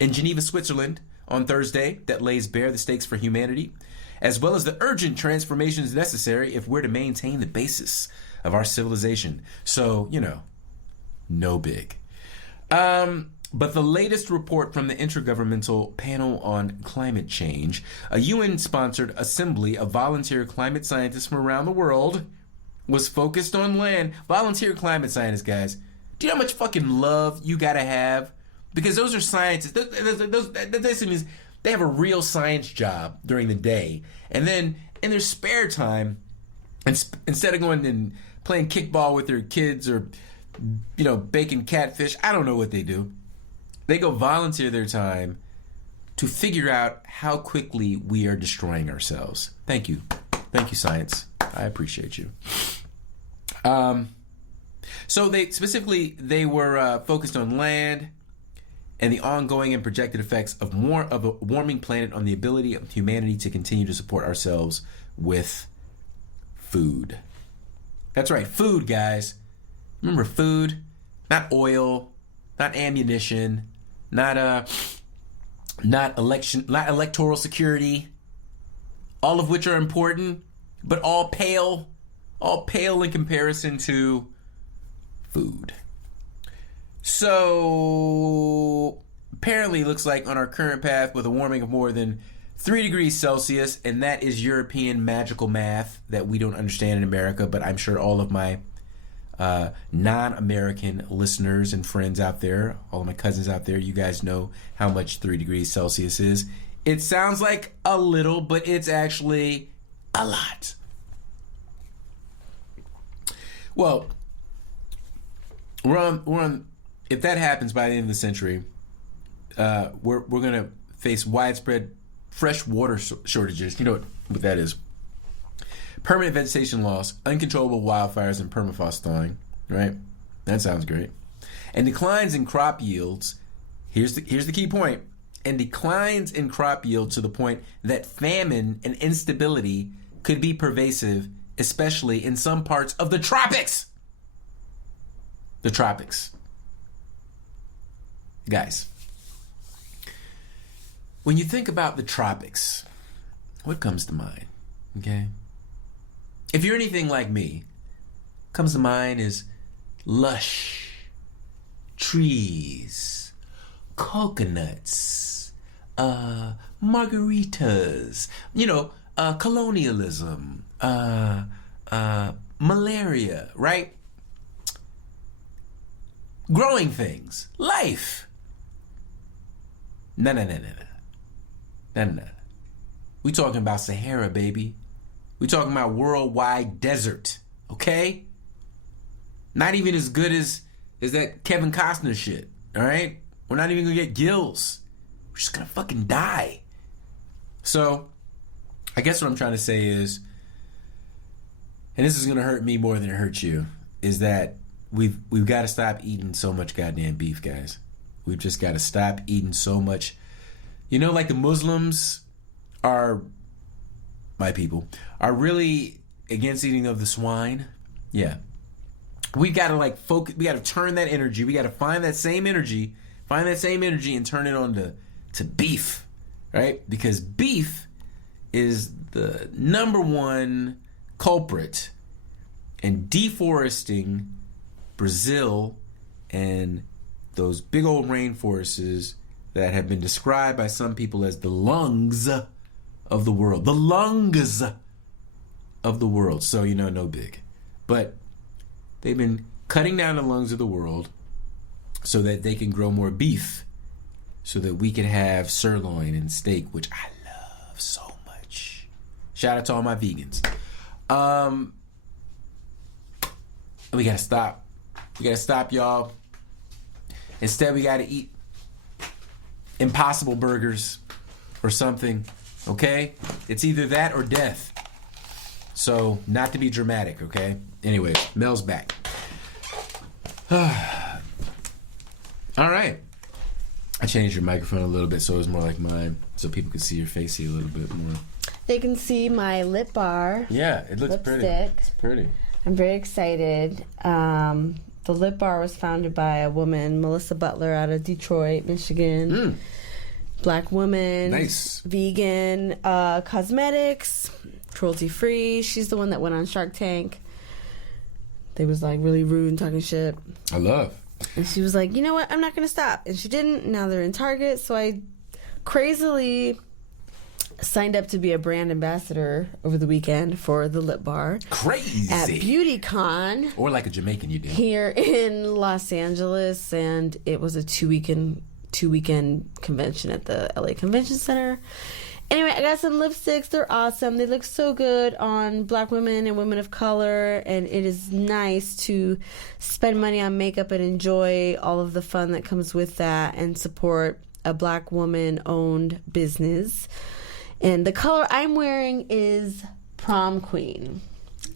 in Geneva, Switzerland on Thursday that lays bare the stakes for humanity, as well as the urgent transformations necessary if we're to maintain the basis of our civilization. So, no big. But the latest report from the Intergovernmental Panel on Climate Change, a UN-sponsored assembly of volunteer climate scientists from around the world, was focused on land. Volunteer climate scientists, guys. Do you know how much fucking love you gotta have? Because those are scientists. This means they have a real science job during the day. And then in their spare time, instead of going and playing kickball with their kids or, baking catfish, I don't know what they do. They go volunteer their time to figure out how quickly we are destroying ourselves. Thank you. Thank you, science. I appreciate you. So they were focused on land and the ongoing and projected effects of a warming planet on the ability of humanity to continue to support ourselves with food. That's right, food, guys. Remember food, not oil, not ammunition, not electoral security, all of which are important, but all pale in comparison to food. So apparently it looks like on our current path with a warming of more than 3 degrees Celsius, and that is European magical math that we don't understand in America, but I'm sure all of my non-American listeners and friends out there, all of my cousins out there, you guys know how much 3 degrees Celsius is. It sounds like a little, but it's actually a lot. Well, we're on. If that happens by the end of the century, we're gonna face widespread fresh water shortages. You know what that is? Permanent vegetation loss, uncontrollable wildfires, and permafrost thawing. Right? That sounds great. And declines in crop yields. Here's the key point. And declines in crop yield to the point that famine and instability could be pervasive, especially in some parts of the tropics. The tropics. Guys, when you think about the tropics, what comes to mind? Okay? If you're anything like me, what comes to mind is lush trees, coconuts, margaritas, colonialism, malaria, right? Growing things, life. No. We talking about Sahara, baby. We talking about worldwide desert, okay? Not even as good as that Kevin Costner shit, all right? We're not even gonna get gills. We're just gonna fucking die. So, I guess what I'm trying to say is, and this is gonna hurt me more than it hurts you, is that we've got to stop eating so much goddamn beef, guys. We've just got to stop eating so much. You know, like the Muslims are, my people, are really against eating of the swine. Yeah. We got to focus. We got to turn that energy. We got to find that same energy and turn it on to beef, right? Because beef is the number one culprit in deforesting Brazil and those big old rainforests that have been described by some people as the lungs of the world. The lungs of the world. So, no big. But they've been cutting down the lungs of the world so that they can grow more beef, so that we can have sirloin and steak, which I love so much. Shout out to all my vegans. We gotta stop. We gotta stop, y'all. Instead, we gotta eat Impossible burgers or something, okay? It's either that or death. So, not to be dramatic, okay? Anyway, Mel's back. All right. I changed your microphone a little bit so it was more like mine, so people can see your face a little bit more. They can see my lip bar. Yeah, it looks pretty. It's pretty. I'm very excited. The lip bar was founded by a woman, Melissa Butler, out of Detroit, Michigan. Black woman. Nice. Vegan, cosmetics, cruelty-free. She's the one that went on Shark Tank. They was really rude and talking shit. I love. And she was like, you know what? I'm not going to stop. And she didn't. Now they're in Target. So I crazily signed up to be a brand ambassador over the weekend for the lip bar. Crazy. At BeautyCon. Or like a Jamaican you did. Here in Los Angeles. And it was a two-weekend convention at the LA Convention Center. Anyway, I got some lipsticks. They're awesome. They look so good on Black women and women of color, and it is nice to spend money on makeup and enjoy all of the fun that comes with that and support a black woman-owned business. And the color I'm wearing is prom queen.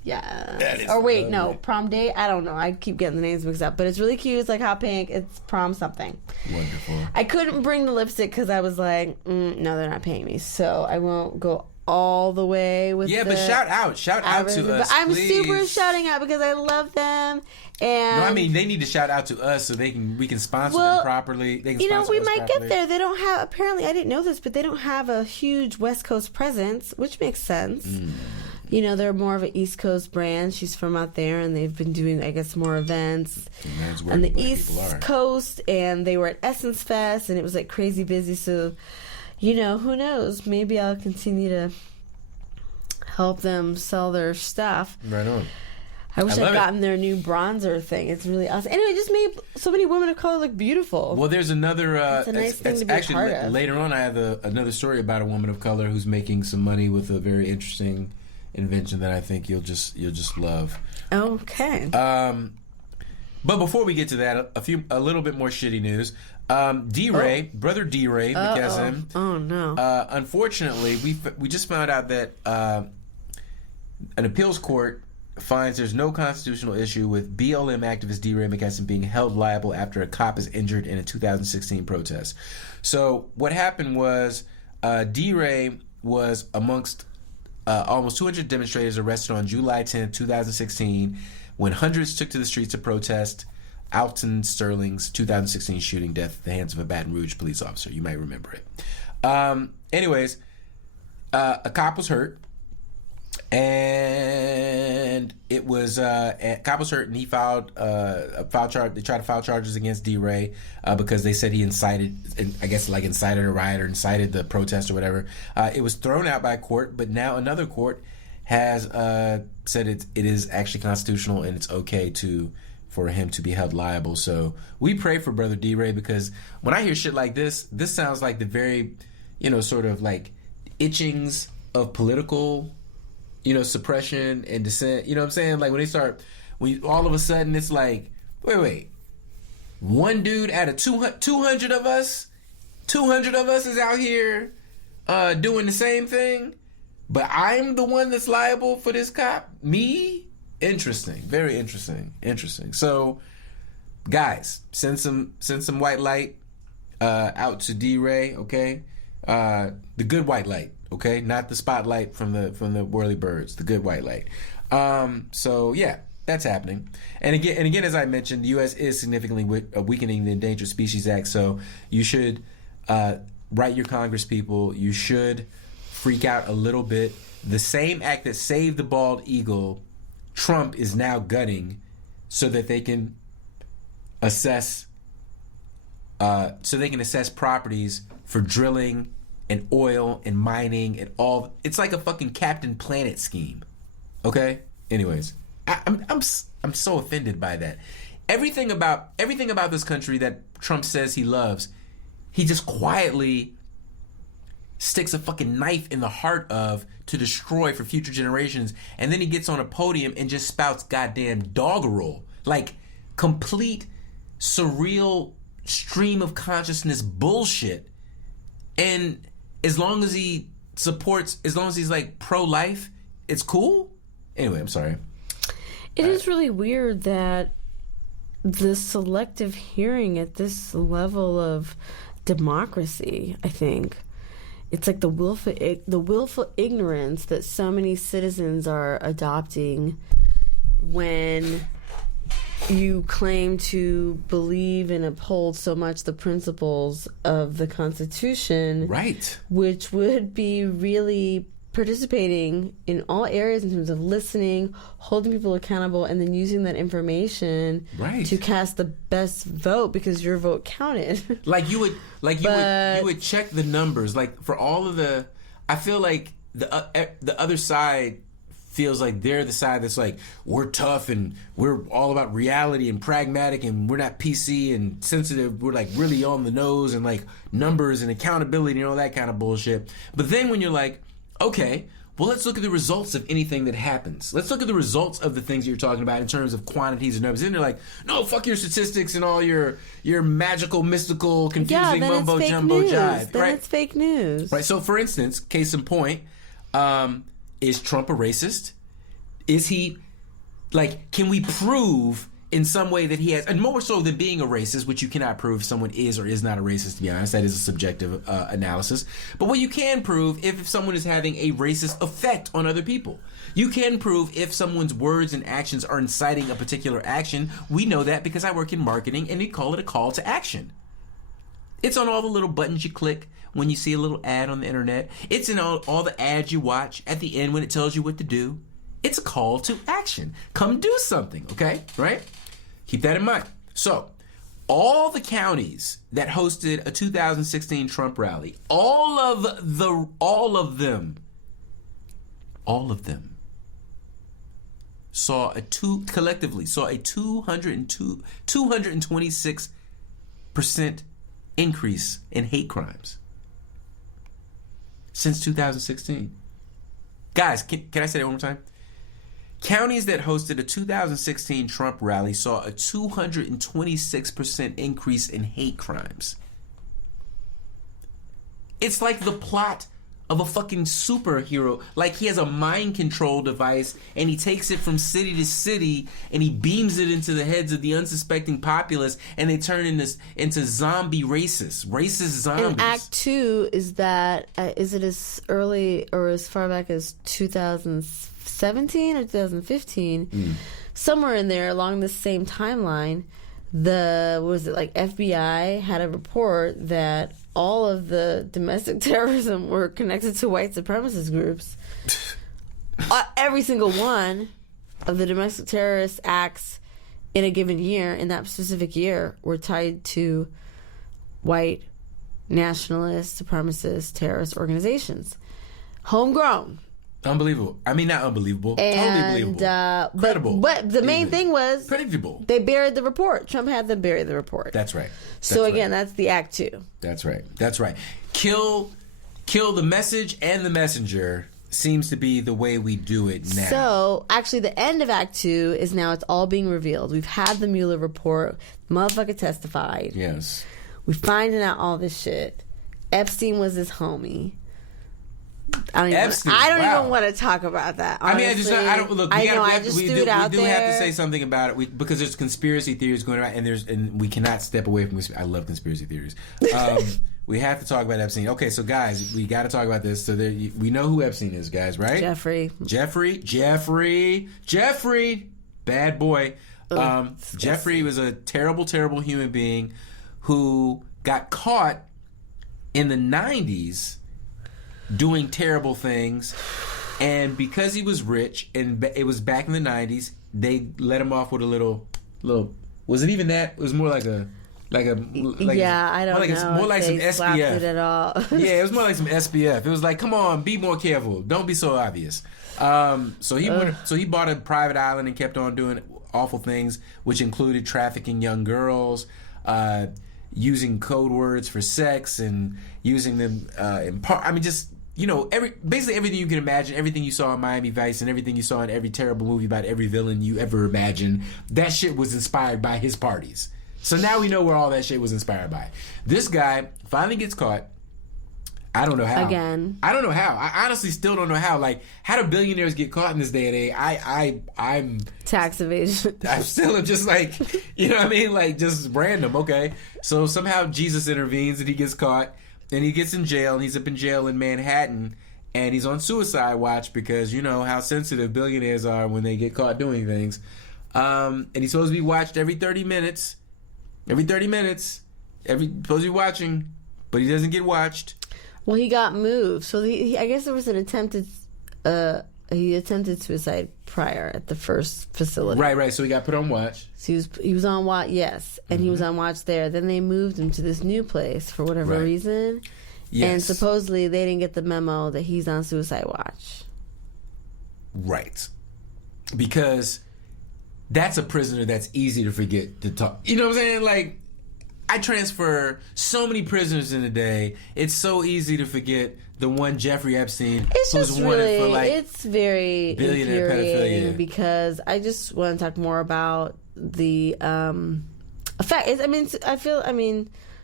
Yeah. Or wait, no, prom date? I don't know. I keep getting the names mixed up. But it's really cute. It's like hot pink. It's prom something. Wonderful. I couldn't bring the lipstick because I was like, no, they're not paying me. So I won't go all the way with but shout out to us, but I'm please. super shouting out because I love them. And no, I mean, they need to shout out to us so we can sponsor them properly. They can sponsor we us might properly. get there. They don't have, apparently, I didn't know this, but they don't have a huge West Coast presence, which makes sense. You know, they're more of an East Coast brand. She's from out there, and they've been doing, I guess, more events on the East Coast, and they were at Essence Fest, and it was like crazy busy. So, you know, who knows? Maybe I'll continue to help them sell their stuff. Right on. I wish I'd gotten their new bronzer thing. It's really awesome. Anyway, it just made so many women of color look beautiful. Well, there's another. It's a nice thing to be actually, part of. Later on, I have another story about a woman of color who's making some money with a very interesting invention that I think you'll just love. Okay. But before we get to that, a little bit more shitty news. D-Ray, brother D-Ray McKesson. Oh no. Unfortunately, we just found out that an appeals court finds there's no constitutional issue with BLM activist D-Ray McKesson being held liable after a cop is injured in a 2016 protest. So what happened was D-Ray was amongst almost 200 demonstrators arrested on July 10, 2016, when hundreds took to the streets to protest Alton Sterling's 2016 shooting death at the hands of a Baton Rouge police officer. You might remember it. Anyways, a cop was hurt. And it was cop was hurt, and he filed a file charge. They tried to file charges against D-Ray because they said he incited a riot or incited the protest or whatever. It was thrown out by a court, but now another court has said it is actually constitutional and it's okay for him to be held liable. So we pray for brother D-Ray, because when I hear shit like this sounds like the very, sort of like itchings of political, suppression and dissent. You know what I'm saying? Like when all of a sudden it's like, wait, one dude out of 200 of us is out here doing the same thing, but I'm the one that's liable for this cop? Me? Interesting. Very interesting. So, guys, send some white light out to D-Ray, okay? The good white light. Okay, not the spotlight from the whirly birds, the good white light. So yeah, that's happening. And again, as I mentioned, the U.S. is significantly weakening the Endangered Species Act. So you should write your Congress people. You should freak out a little bit. The same act that saved the bald eagle, Trump is now gutting, so that they can assess properties for drilling and oil and mining and all. It's like a fucking Captain Planet scheme. Okay? Anyways, I'm so offended by that. Everything about this country that Trump says he loves, he just quietly sticks a fucking knife in the heart of to destroy for future generations, and then he gets on a podium and just spouts goddamn doggerel. Like complete surreal stream of consciousness bullshit. And as long as he's like pro-life, it's cool. Anyway, I'm sorry. It is really weird that the selective hearing at this level of democracy, I think, it's like the willful ignorance that so many citizens are adopting when you claim to believe and uphold so much the principles of the Constitution, right? Which would be really participating in all areas in terms of listening, holding people accountable, and then using that information to cast the best vote because your vote counted. You would check the numbers. Like for all of the, I feel like the other side feels like they're the side that's like, we're tough and we're all about reality and pragmatic and we're not PC and sensitive. We're like really on the nose and like numbers and accountability and all that kind of bullshit. But then when you're like, okay, well, let's look at the results of anything that happens. Let's look at the results of the things you're talking about in terms of quantities and numbers. And they're like, no, fuck your statistics and all your magical, mystical, confusing mumbo jumbo jive. Then it's fake news. Right. So, for instance, case in point, is Trump a racist? Is he, like, can we prove in some way that he has, and more so than being a racist, which you cannot prove if someone is or is not a racist, to be honest, that is a subjective analysis. But what you can prove if someone is having a racist effect on other people. You can prove if someone's words and actions are inciting a particular action. We know that because I work in marketing, and we call it a call to action. It's on all the little buttons you click when you see a little ad on the internet. It's in all the ads you watch at the end when it tells you what to do. It's a call to action. Come do something, okay? Right? Keep that in mind. So, all the counties that hosted a 2016 Trump rally, all of them collectively saw a 226% increase in hate crimes since 2016. Guys, can I say that one more time? Counties that hosted a 2016 Trump rally saw a 226% increase in hate crimes. It's like the plot of a fucking superhero. Like he has a mind control device and he takes it from city to city and he beams it into the heads of the unsuspecting populace and they turn into zombie racist zombies. And Act 2 is that, is it as early or as far back as 2017 or 2015? Somewhere in there along the same timeline, FBI had a report that all of the domestic terrorism were connected to white supremacist groups. Every single one of the domestic terrorist acts in a given year, in that specific year, were tied to white nationalist, supremacist, terrorist organizations. Homegrown. Unbelievable. I mean, not unbelievable. And, totally believable. Credible. But the main thing was... predictable. They buried the report. Trump had them bury the report. That's right. That's the Act 2. That's right. Kill the message and the messenger seems to be the way we do it now. So, actually, the end of Act 2 is now it's all being revealed. We've had the Mueller report. Motherfucker testified. Yes. We're finding out all this shit. Epstein was his homie. I don't even want to talk about that. Honestly. I don't look. We do have to say something about it because there's conspiracy theories going around, and we cannot step away from. I love conspiracy theories. We have to talk about Epstein. Okay, so guys, we got to talk about this. So we know who Epstein is, guys, right? Jeffrey, bad boy. Jeffrey was a terrible, terrible human being who got caught in the 90s. Doing terrible things, and because he was rich, and it was back in the 90s, they let him off with a little. Was it even that? It was more like a. I don't know. It's more like some SPF. It at all. Yeah, it was more like some SPF. It was like, come on, be more careful. Don't be so obvious. So he bought a private island and kept on doing awful things, which included trafficking young girls. Using code words for sex and using them basically everything you can imagine, everything you saw in Miami Vice and everything you saw in every terrible movie about every villain you ever imagined, that shit was inspired by his parties. So now we know where all that shit was inspired by. This guy finally gets caught. I don't know how. Again. I don't know how. I honestly still don't know how. Like, how do billionaires get caught in this day and age? I'm tax evasion. I'm still just like, you know what I mean? Like, just random, okay? So somehow Jesus intervenes and he gets caught and he gets in jail and he's up in jail in Manhattan and he's on suicide watch because you know how sensitive billionaires are when they get caught doing things. And he's supposed to be watched every 30 minutes. Supposed to be watching, but he doesn't get watched. Well, he got moved, so I guess there was an attempted. He attempted suicide prior at the first facility. Right. So he got put on watch. So he was on watch, yes, and he was on watch there. Then they moved him to this new place for whatever reason. Yes. And supposedly they didn't get the memo that he's on suicide watch. Right, because that's a prisoner that's easy to forget to talk. You know what I'm saying? Like, I transfer so many prisoners in a day. It's so easy to forget the one Jeffrey Epstein It's who's just wanted really, for like it's very billionaire infuriating pedophilia. because I just want to talk more about the effect.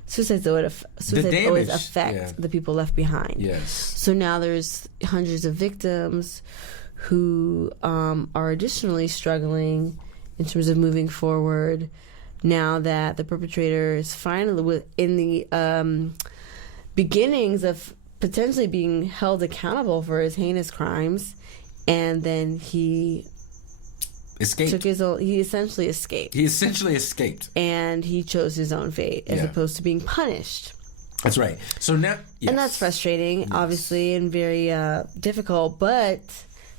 Suicides always affect the people left behind. Yes. So now there's hundreds of victims who are additionally struggling in terms of moving forward now that the perpetrator is finally in the beginnings of potentially being held accountable for his heinous crimes, and then he Escaped. he essentially escaped. And he chose his own fate as opposed to being punished. That's right. So now, yes. And that's frustrating, obviously, and very difficult. But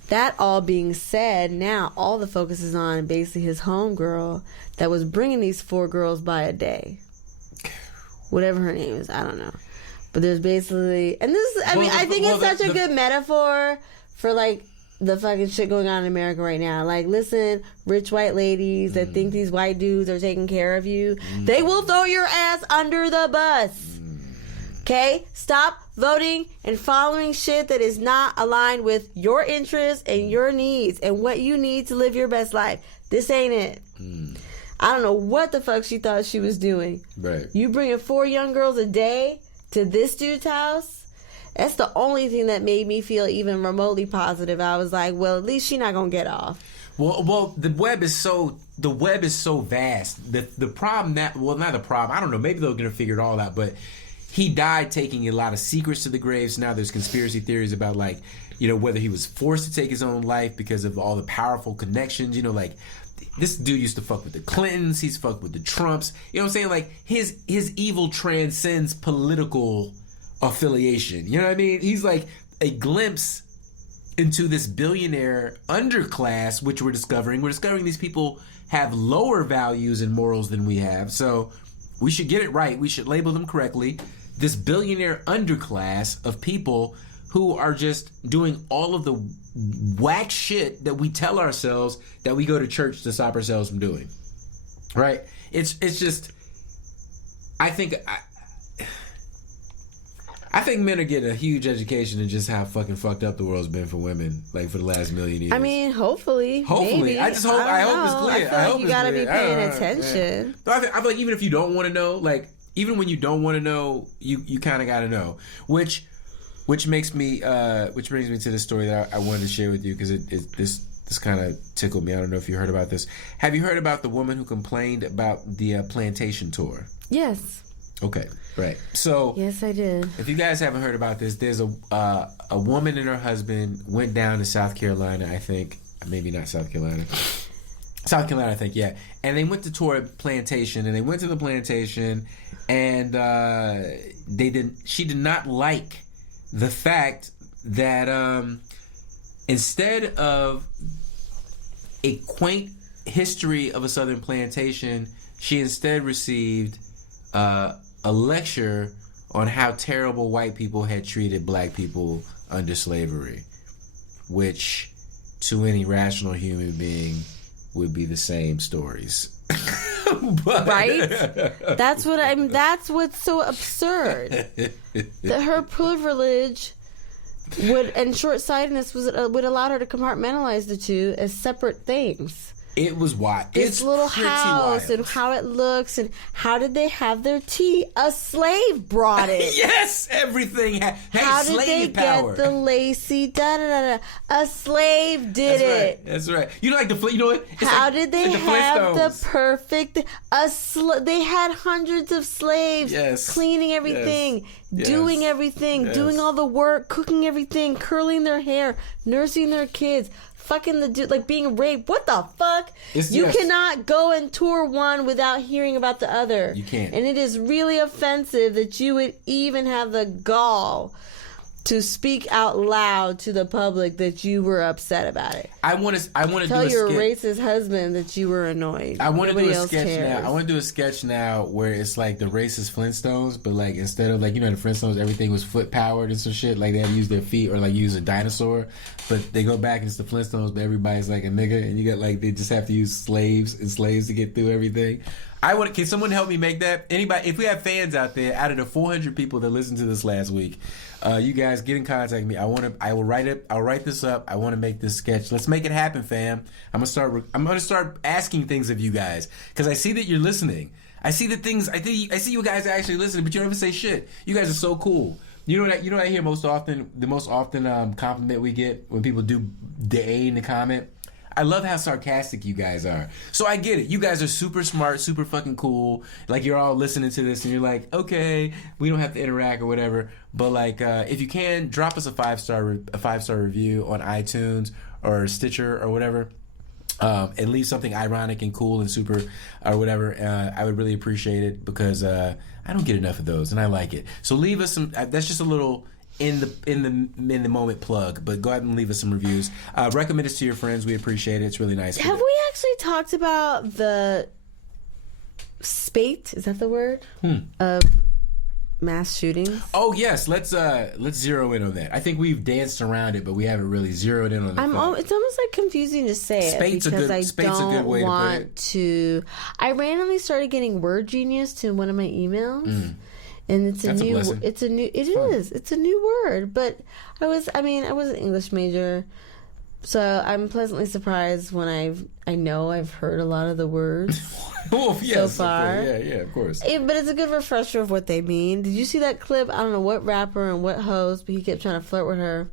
that all being said, now all the focus is on basically his homegirl that was bringing these 4 girls by a day. Whatever her name is, I don't know. But there's basically, and this is, I think it's such a good metaphor for like the fucking shit going on in America right now. Like, listen, rich white ladies that think these white dudes are taking care of you, they will throw your ass under the bus. Okay? Stop voting and following shit that is not aligned with your interests and your needs and what you need to live your best life. This ain't it. I don't know what the fuck she thought she was doing. Right. You bringing 4 young girls a day to this dude's house? That's the only thing that made me feel even remotely positive. I was like, well, at least she's not gonna get off. Well, the web is so vast. The problem not the problem. I don't know. Maybe they're gonna figure it all out. But he died taking a lot of secrets to the grave. So now there's conspiracy theories about like, whether he was forced to take his own life because of all the powerful connections. Like this dude used to fuck with the Clintons. He's fucked with the Trumps. You know what I'm saying? Like his evil transcends political affiliation. You know what I mean? He's like a glimpse into this billionaire underclass, which we're discovering. We're discovering these people have lower values and morals than we have. So we should get it right. We should label them correctly. This billionaire underclass of people who are just doing all of the whack shit that we tell ourselves that we go to church to stop ourselves from doing. Right? It's just, I think men are getting a huge education in just how fucking fucked up the world's been for women, like for the last million years. I mean, hopefully. Maybe. I hope it's clear. I feel like you gotta be paying attention. So I feel like even if you don't want to know, like even when you don't want to know, you kind of got to know. Which brings me to the story that I wanted to share with you because this kind of tickled me. I don't know if you heard about this. Have you heard about the woman who complained about the plantation tour? Yes. Okay, right. So yes, I did. If you guys haven't heard about this, there's a woman and her husband went down to South Carolina, I think. Maybe not South Carolina. South Carolina, I think, yeah. And they went to tour a plantation, and they went to the plantation, and she did not like the fact that instead of a quaint history of a southern plantation, she instead received a lecture on how terrible white people had treated black people under slavery, which to any rational human being would be the same stories. Right? That's what's so absurd. That her privilege and short-sightedness would allow her to compartmentalize the two as separate things. It was wild. This little house and how it looks and how did they have their tea? A slave brought it. Yes, everything had how did they power. get the lacy A slave did it. That's right. You know, like what? How did they have the perfect? They had hundreds of slaves cleaning everything, doing everything, doing all the work, cooking everything, curling their hair, nursing their kids. Fucking the dude, like being raped. What the fuck? You cannot go and tour one without hearing about the other. You can't. And it is really offensive that you would even have the gall to speak out loud to the public that you were upset about it. I want to tell your racist husband that you were annoyed. I want to do a sketch now. I want to do a sketch now where it's like the racist Flintstones, but like instead of like the Flintstones, everything was foot powered and some shit. Like they had to use their feet or like use a dinosaur, but they go back and it's the Flintstones, but everybody's like a nigga, and you got like they just have to use slaves to get through everything. Can someone help me make that? Anybody, if we have fans out there, out of the 400 people that listened to this last week, you guys get in contact with me. I'll write this up. I want to make this sketch. Let's make it happen, fam. I'm gonna start asking things of you guys because I see that you're listening. I see the things. I see you guys actually listening, but you don't even say shit. You guys are so cool. You know what I hear most often? The most often compliment we get when people do the A in the comment. I love how sarcastic you guys are. So I get it. You guys are super smart, super fucking cool. Like, you're all listening to this and you're like, okay, we don't have to interact or whatever. But like, if you can, drop us a 5-star review on iTunes or Stitcher or whatever. And leave something ironic and cool and super or whatever. I would really appreciate it because I don't get enough of those and I like it. So leave us some. That's just a little in the moment plug. But go ahead and leave us some reviews. Recommend us to your friends. We appreciate it. It's really nice. Have we actually talked about the spate? Is that the word? Of mass shootings? Oh yes, let's zero in on that. I think we've danced around it, but we haven't really zeroed in on it. It's almost like confusing to say it because I don't want to. I randomly started getting Word Genius to one of my emails, and it's a new word. But I was an English major, so I'm pleasantly surprised when I've heard a lot of the words. Well, yes, so far. Yeah, of course. But it's a good refresher of what they mean. Did you see that clip? I don't know what rapper and what host, but he kept trying to flirt with her.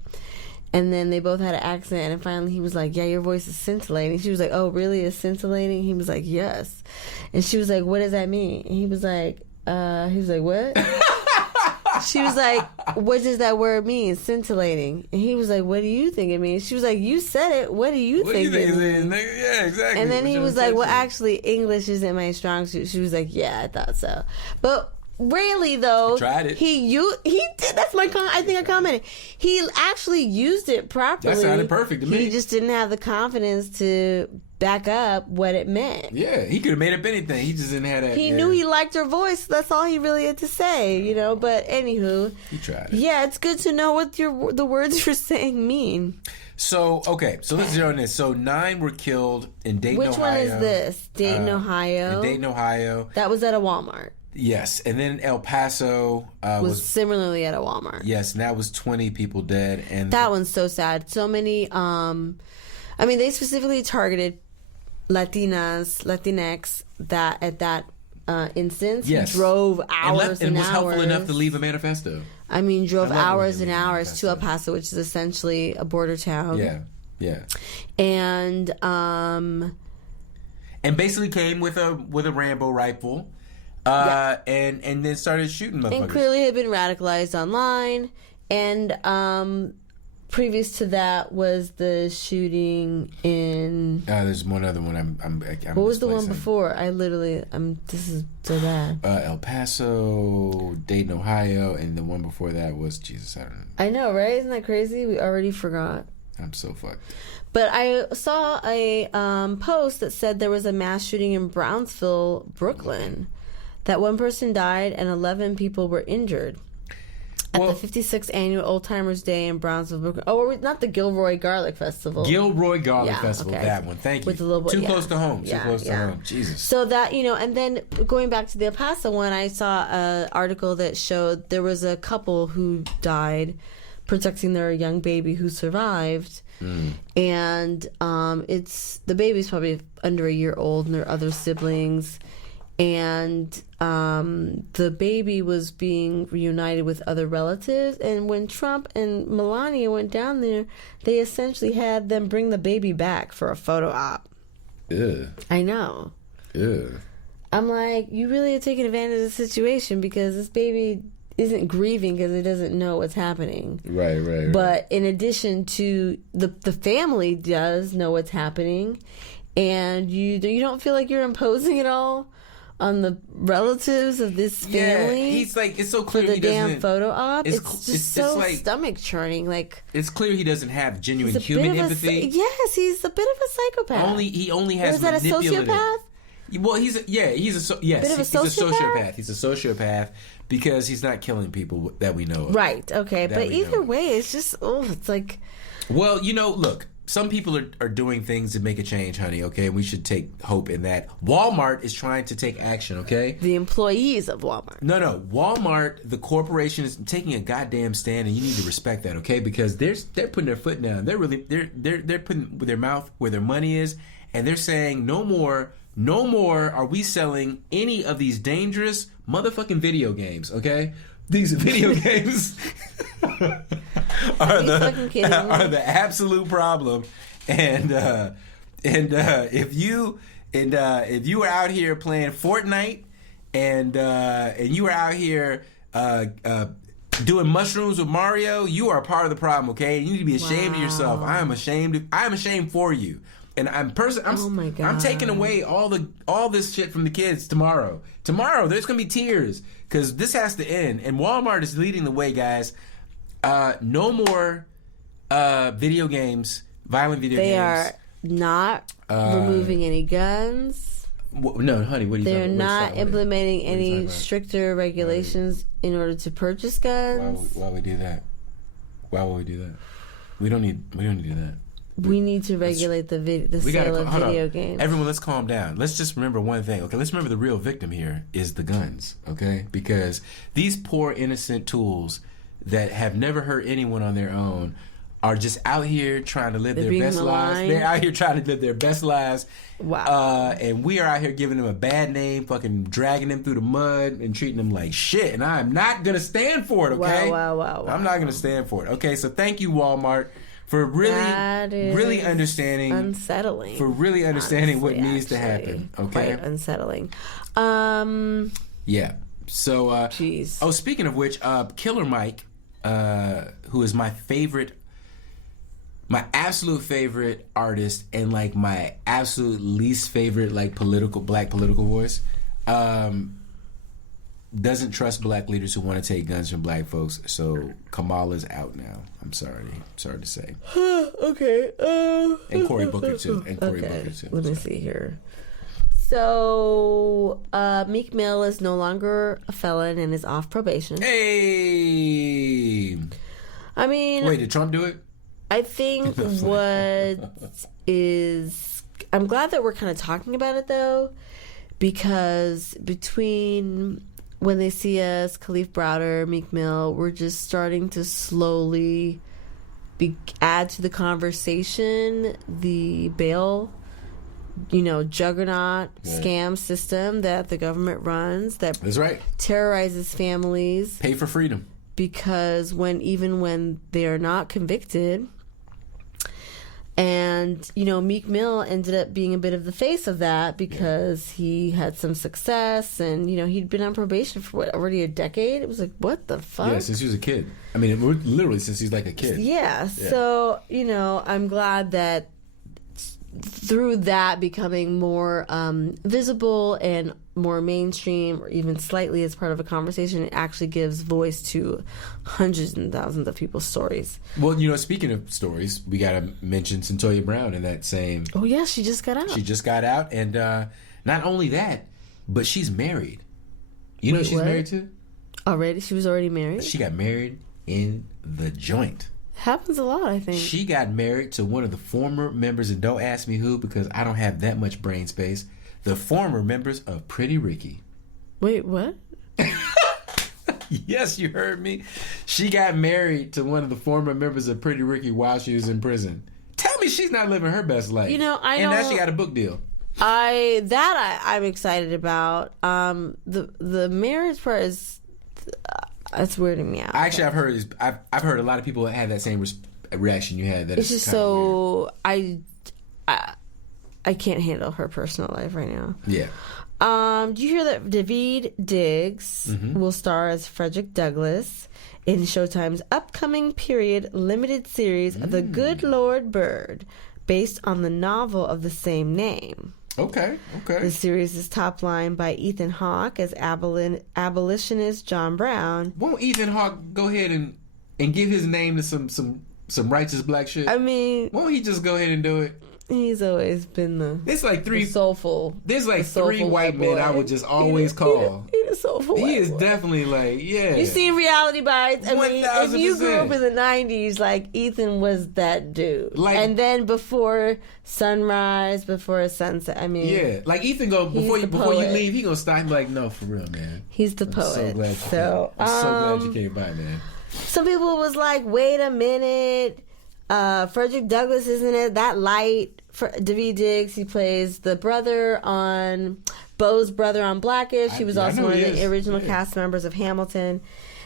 And then they both had an accent, and finally he was like, yeah, your voice is scintillating. She was like, oh, really? It's scintillating? He was like, yes. And she was like, what does that mean? And he was like, what? She was like, what does that word mean? Scintillating. And he was like, what do you think it means? She was like, you said it. What do you think it means? Yeah, exactly. And then he was like, well, actually, English isn't my strong suit. She was like, yeah, I thought so. But really, though, tried it. He did. That's my I think I commented. He actually used it properly. That sounded perfect to me. He just didn't have the confidence to back up what it meant. Yeah, he could have made up anything. He just didn't have that. He knew he liked her voice. That's all he really had to say, But anywho, he tried it. Yeah, it's good to know what the words you're saying mean. So let's zero in this. So 9 were killed in Dayton, Ohio. Which one is this? Dayton, Ohio. In Dayton, Ohio. That was at a Walmart. Yes, and then El Paso was similarly at a Walmart. Yes, and that was 20 people dead. And that one's so sad. So many. They specifically targeted Latinx that at that instance. Yes. Drove hours and was hours. helpful enough to leave a manifesto. Drove hours and hours to El Paso, which is essentially a border town. Yeah. And basically came with a Rambo rifle. And then started shooting motherfuckers. And clearly had been radicalized online. And previous to that was the shooting in. There's one other one. I'm what was the one before? This is so bad. El Paso, Dayton, Ohio, and the one before that was Jesus. I know, right? Isn't that crazy? We already forgot. I'm so fucked. But I saw a post that said there was a mass shooting in Brownsville, Brooklyn. That one person died and 11 people were injured at the 56th annual Old Timers Day in Brownsville, Brooklyn. Oh, not the Gilroy Garlic Festival. Gilroy Garlic Festival, okay. That one. Thank you. With the little boy, Too close to home. Too close to home. Jesus. So that, and then going back to the El Paso one, I saw an article that showed there was a couple who died protecting their young baby who survived. And the baby's probably under a year old and their other siblings. And the baby was being reunited with other relatives. And when Trump and Melania went down there, they essentially had them bring the baby back for a photo op. Ew. I know. Ew. I'm like, you really are taking advantage of the situation because this baby isn't grieving because it doesn't know what's happening. Right. But in addition to the family does know what's happening, and you don't feel like you're imposing it all on the relatives of this family. Yeah, he's like, it's so clear for the he damn doesn't. Photo op. It's just so like, stomach churning. Like, it's clear he doesn't have genuine human empathy. Yes, he's a bit of a psychopath. He only has. Or is that a sociopath? Well, he's a sociopath. He's a sociopath because he's not killing people that we know of. Right. Okay. But either way, it's just it's like. Well, look, some people are doing things to make a change, honey, okay? We should take hope in that. Walmart is trying to take action, okay? The employees of Walmart. No. Walmart, the corporation, is taking a goddamn stand, and you need to respect that, okay? Because they're putting their foot down. They're putting their mouth where their money is, and they're saying no more are we selling any of these dangerous motherfucking video games, okay? These video games are the absolute problem, and if you are out here playing Fortnite and you are out here doing mushrooms with Mario, you are a part of the problem. Okay, you need to be ashamed of yourself. I am ashamed for you. And I'm oh my God. I'm taking away all this shit from the kids tomorrow. Tomorrow there's gonna be tears because this has to end. And Walmart is leading the way, guys. No more video games, violent video games. They are not removing any guns. No, honey, what are you They're talking about? not implementing any stricter regulations in order to purchase guns. Why would we do that? Why would we do that? We don't need to do that. We need to regulate the sale of video games. Everyone, let's calm down. Let's just remember one thing, okay? Let's remember the real victim here is the guns, okay? Because these poor, innocent tools that have never hurt anyone on their own are just out here trying to live their best lives. They're out here trying to live their best lives. Wow. And we are out here giving them a bad name, fucking dragging them through the mud and treating them like shit. And I'm not going to stand for it, okay? Wow. I'm not going to stand for it. Okay, so thank you, Walmart, for really understanding, unsettling. For really understanding what needs to happen. Okay, quite unsettling. Yeah. So, jeez. Oh, speaking of which, Killer Mike, who is my absolute favorite artist, and like my absolute least favorite like black political voice, doesn't trust black leaders who want to take guns from black folks. So Kamala's out now. I'm sorry to say. Okay. And Cory Booker too. Let me see here. So Meek Mill is no longer a felon and is off probation. Hey. I mean, wait, did Trump do it? I think I'm glad that we're kind of talking about it though, because between when they see us, Khalif Browder, Meek Mill, we're just starting to slowly add to the conversation the bail, juggernaut scam system that the government runs that's right, terrorizes families. Pay for freedom. Because even when they are not convicted, and Meek Mill ended up being a bit of the face of that because he had some success, and he'd been on probation for already a decade. It was like, what the fuck? Yeah, since he was a kid. I mean, literally since he's like a kid. Yeah. So I'm glad that through that becoming more visible and more mainstream, or even slightly as part of a conversation, it actually gives voice to hundreds and thousands of people's stories. Well, speaking of stories, we got to mention Centoya Brown in that same... Oh, yeah, she just got out. She just got out, and not only that, but she's married. You know who she's married to? Already? She was already married? She got married in the joint. Happens a lot, I think. She got married to one of the former members, and don't ask me who because I don't have that much brain space. The former members of Pretty Ricky. Wait, what? Yes, you heard me. She got married to one of the former members of Pretty Ricky while she was in prison. Tell me she's not living her best life. I know. And now she got a book deal. I'm excited about. The marriage part is... It's weirding me out. Actually, I've heard a lot of people have that same reaction you had. That it's just so weird. I can't handle her personal life right now. Yeah. Do you hear that Daveed Diggs will star as Frederick Douglass in Showtime's upcoming period limited series The Good Lord Bird, based on the novel of the same name? Okay. The series is top-lined by Ethan Hawke as abolitionist John Brown. Won't Ethan Hawke go ahead and give his name to some righteous black shit? I mean... Won't he just go ahead and do it? He's always been the soulful. There's like three white men I would just always call. soulful. He white is boy. definitely like, yeah. You seen Reality Bites? I mean, if you grew up 1000%. in the 90s, like, Ethan was that dude. Like- and then before sunrise, before sunset, I mean... Yeah, like Ethan before you poet. leave, he gonna stop and be like, no, for real, man. He's the I'm poet. so glad I'm so glad you came by, man. Some people was like, wait a minute, Frederick Douglass isn't it that light? Daveed Diggs, he plays the brother on Bo's brother on Blackish. He was also one of the original cast members of Hamilton.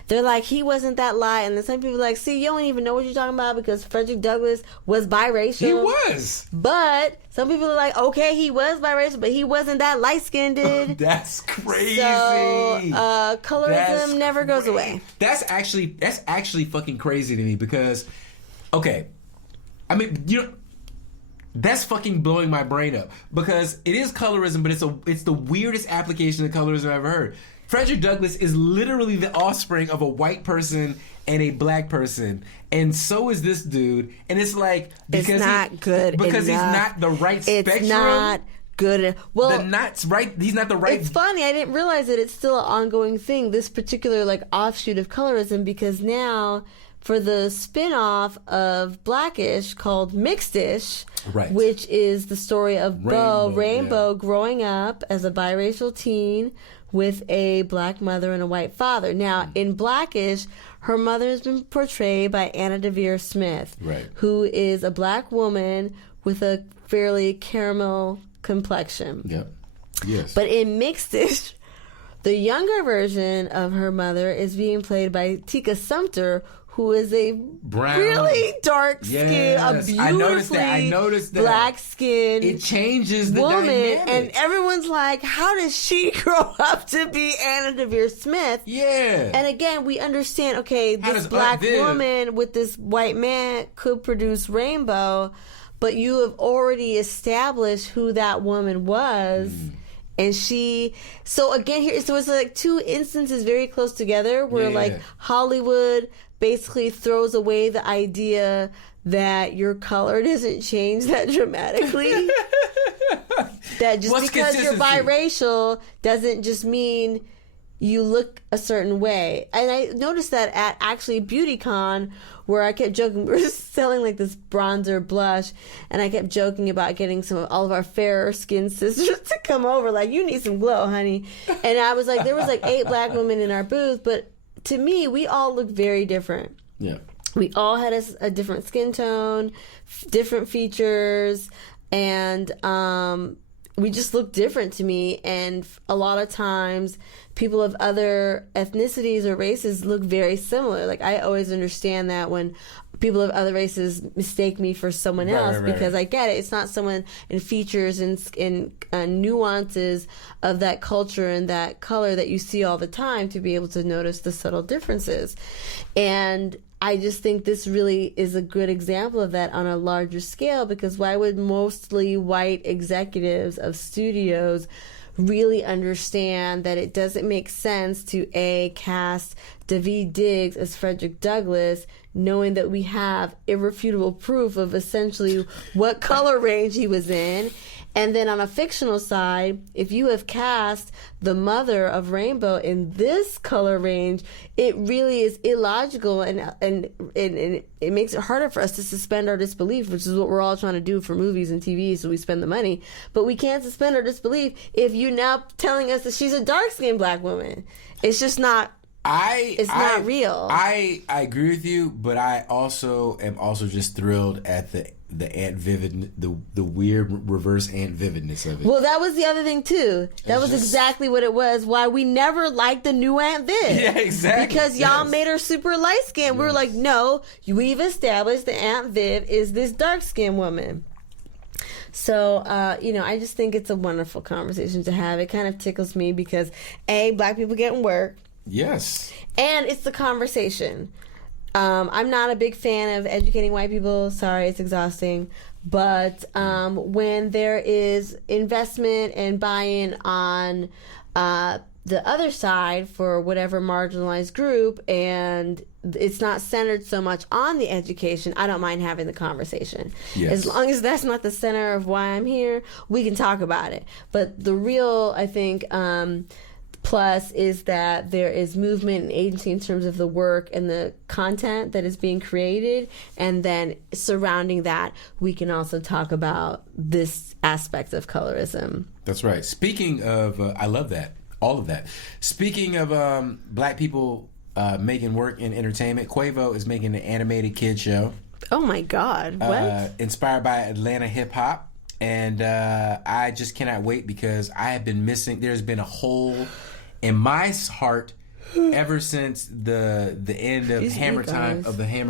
They're like, he wasn't that light. And then some people are like, see, you don't even know what you're talking about because Frederick Douglass was biracial. He was. But some people are like, okay, he was biracial, but he wasn't that light-skinned. That's crazy. So, colorism never goes away. That's actually fucking crazy to me because, okay, I mean, that's fucking blowing my brain up because it is colorism, but it's the weirdest application of colorism I've ever heard. Frederick Douglass is literally the offspring of a white person and a black person, and so is this dude. And it's like because it's not good because enough. he's not the right spectrum. It's not good. Well, He's not the right. It's funny. I didn't realize that it's still an ongoing thing. This particular like offshoot of colorism, because now for the spin-off of Blackish called Mixedish, right, which is the story of Rainbow yeah, growing up as a biracial teen with a black mother and a white father. Now, in Blackish, her mother has been portrayed by Anna Deavere Smith, right, who is a black woman with a fairly caramel complexion. Yep. Yes. But in Mixedish, the younger version of her mother is being played by Tika Sumpter, who is a brown, really dark skin, yes, a beautifully I noticed that. black skin. It changes the woman, dynamic. and everyone's like, "How does she grow up to be Anna Deavere Smith?" Yeah. And again, we understand. Okay, How this does black Viv- woman with this white man could produce Rainbow, but you have already established who that woman was. And so again, it's like two instances very close together where like Hollywood basically throws away the idea that your color doesn't change that dramatically. That just because you're biracial doesn't just mean you look a certain way. And I noticed that at actually BeautyCon, where I kept joking, we were selling like this bronzer blush, and I kept joking about getting all of our fairer skinned sisters to come over, like, you need some glow, honey. And I was like, there was like 8 black women in our booth, but to me, we all look very different. Yeah. We all had a different skin tone, different features, and we just look different to me. And a lot of times, people of other ethnicities or races look very similar. Like, I always understand that when people of other races mistake me for someone else, because I get it. It's not someone in features and in nuances of that culture and that color that you see all the time to be able to notice the subtle differences. And I just think this really is a good example of that on a larger scale, because why would mostly white executives of studios really understand that it doesn't make sense to cast Daveed Diggs as Frederick Douglass, knowing that we have irrefutable proof of essentially what color range he was in. And then on a fictional side, if you have cast the mother of Rainbow in this color range, it really is illogical, and it makes it harder for us to suspend our disbelief, which is what we're all trying to do for movies and TV, so we spend the money. But we can't suspend our disbelief if you're now telling us that she's a dark-skinned black woman. It's just not. It's not real. I agree with you, but I am just thrilled at the Aunt Vivid, the weird reverse Aunt Vividness of it. Well, that was the other thing too. That was exactly what it was. Why we never liked the new Aunt Viv. Yeah, exactly. Because y'all made her super light skinned. We were like, no, we've established that Aunt Viv is this dark skinned woman. So, I just think it's a wonderful conversation to have. It kind of tickles me because black people getting work. Yes. And it's the conversation. I'm not a big fan of educating white people. Sorry, it's exhausting. But when there is investment and buy-in on the other side for whatever marginalized group, and it's not centered so much on the education, I don't mind having the conversation. Yes. As long as that's not the center of why I'm here, we can talk about it. But the real, I think, plus is that there is movement and agency in terms of the work and the content that is being created, and then surrounding that we can also talk about this aspect of colorism. That's right. Speaking of, I love that, all of that. Speaking of black people making work in entertainment, Quavo is making an animated kid show. Oh my God! What? Inspired by Atlanta hip hop. And I just cannot wait because I have been missing. There's been a hole in my heart ever since the end of Hammer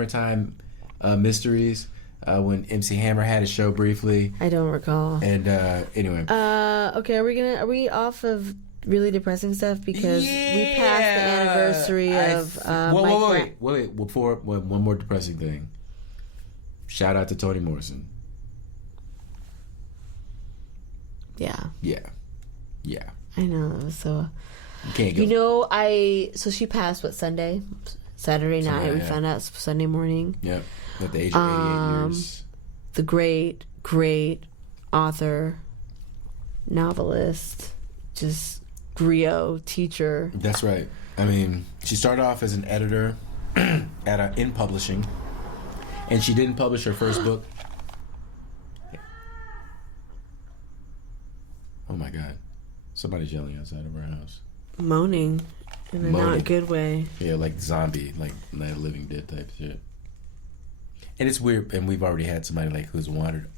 Time Mysteries when MC Hammer had a show briefly. I don't recall. And anyway. Okay, are we off of really depressing stuff because we passed the anniversary of wait. Before one more depressing thing. Shout out to Toni Morrison. Yeah. I know. So you can't go. So she passed Saturday night. We found out Sunday morning. Yep. At the age of 88 years. The great author, novelist, just griot, teacher. That's right. I mean, she started off as an editor in publishing, and she didn't publish her first book. Oh my God. Somebody's yelling outside of our house. Moaning in a not good way. Yeah, like zombie, like Night of Living Dead type shit. And it's weird, and we've already had somebody like who's wandered.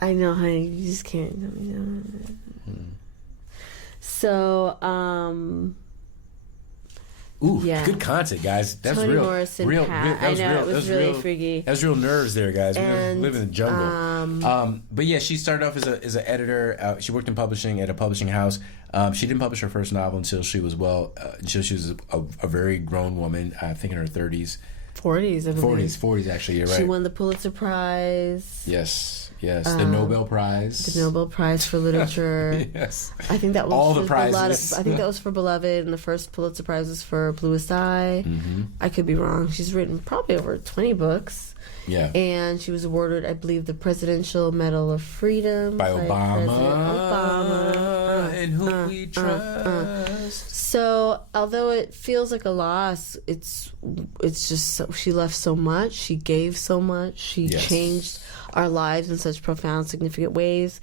I know, honey. You just can't. So, Ooh, good content, guys. That's Toni real. Morrison real. I know, it was really freaky. That was real nerves there, guys. And, we live in the jungle. But yeah, she started off as an editor. She worked in publishing at a publishing house. She didn't publish her first novel until she was a very grown woman. I think in her 30s. 40s, I believe. 40s, actually. You're right. She won the Pulitzer Prize. Yes. The Nobel Prize. The Nobel Prize for Literature. Yes. I think that was all the prizes. I think that was for Beloved, and the first Pulitzer Prize was for Bluest Eye. Mm-hmm. I could be wrong. She's written probably over 20 books. Yeah. And she was awarded, I believe, the Presidential Medal of Freedom by Obama. Obama. And who we trust. So, although it feels like a loss, it's just she left so much. She gave so much. She changed our lives in such profound, significant ways.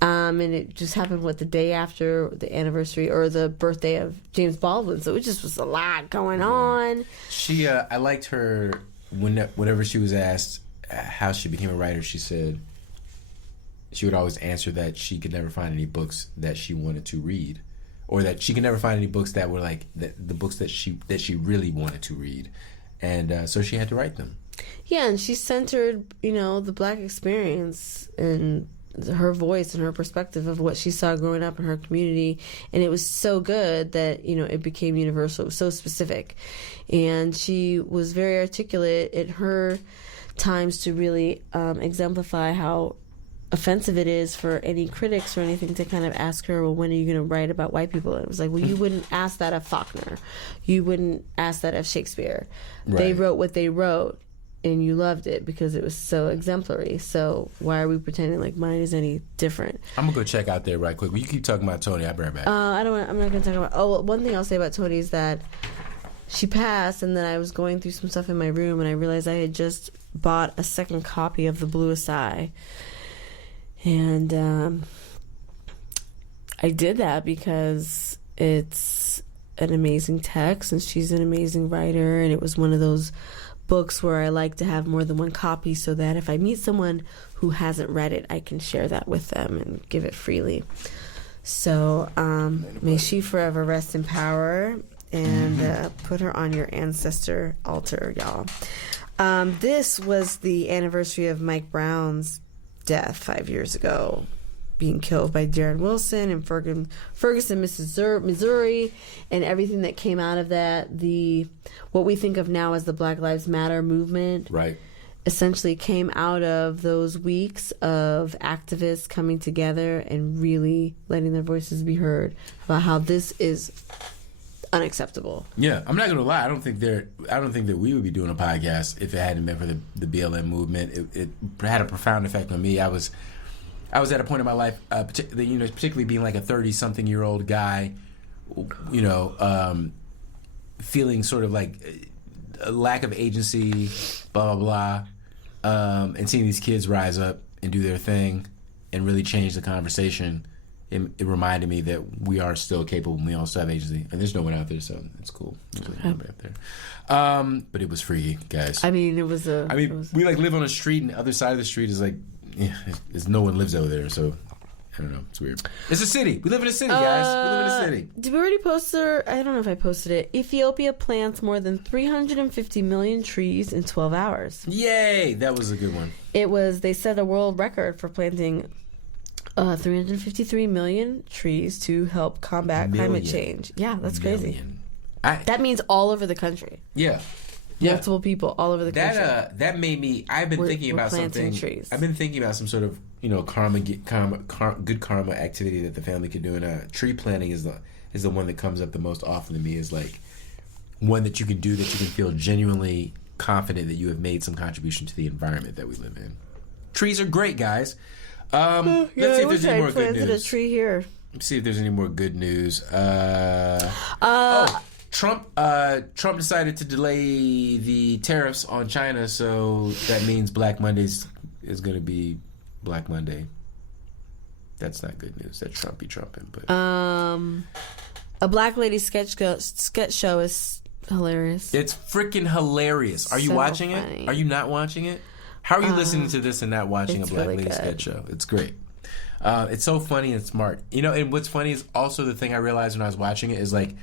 And it just happened, the day after the anniversary or the birthday of James Baldwin. So it just was a lot going on. She, I liked her whenever she was asked how she became a writer. She said she would always answer that she could never find any books that she wanted to read, or that she could never find any books that were like the books that she really wanted to read, and so she had to write them. Yeah, and she centered, the Black experience and her voice and her perspective of what she saw growing up in her community, and it was so good that it became universal. It was so specific, and she was very articulate at her times to really exemplify how offensive it is for any critics or anything to kind of ask her, well, when are you going to write about white people? And it was like, well, you wouldn't ask that of Faulkner, you wouldn't ask that of Shakespeare. Right. They wrote what they wrote, and you loved it because it was so exemplary. So why are we pretending like mine is any different? I'm gonna go check out there right quick. Will you keep talking about Toni? I'll be right back. I'm not gonna talk about. Oh, one thing I'll say about Toni is that she passed, and then I was going through some stuff in my room, and I realized I had just bought a second copy of The Bluest Eye, and I did that because it's an amazing text, and she's an amazing writer, and it was one of those books where I like to have more than one copy so that if I meet someone who hasn't read it, I can share that with them and give it freely. So may she forever rest in power, and put her on your ancestor altar, y'all. This was the anniversary of Mike Brown's death 5 years ago, being killed by Darren Wilson in Ferguson, Missouri, and everything that came out of that. What we think of now as the Black Lives Matter movement, right, essentially came out of those weeks of activists coming together and really letting their voices be heard about how this is unacceptable. Yeah, I'm not gonna lie. I don't think that we would be doing a podcast if it hadn't been for the BLM movement. It had a profound effect on me. I was at a point in my life, particularly being like a 30-something-year-old guy, feeling sort of like a lack of agency, blah, blah, blah, and seeing these kids rise up and do their thing and really change the conversation. It reminded me that we are still capable and we all still have agency. And there's no one out there, so it's cool. There's nobody out there. But it was freaky, guys. I mean, we like live on a street, and the other side of the street is like, there's no one lives over there, so I don't know. It's weird. It's a city. We live in a city, guys. We live in a city. Did we already post I don't know if I posted it. Ethiopia plants more than 350 million trees in 12 hours. Yay! That was a good one. They set a world record for planting 353 million trees to help combat climate change. Yeah, that's crazy. That means all over the country. Yeah. Multiple people all over the country. That made me. I've been thinking about something. Trees. I've been thinking about some sort of good karma activity that the family could do. And tree planting is the one that comes up the most often to me. Is like one that you can do that you can feel genuinely confident that you have made some contribution to the environment that we live in. Trees are great, guys. Let's see if there's any more good news. A tree here. Let's see if there's any more good news. Trump decided to delay the tariffs on China, so that means Black Mondays is going to be Black Monday. That's not good news. That's Trumpy trumping. But a Black Lady sketch show is hilarious. It's freaking hilarious. Are you watching it? Are you not watching it? How are you listening to this and not watching a Black Lady sketch show? It's great. It's so funny and smart. And what's funny is also the thing I realized when I was watching it is like,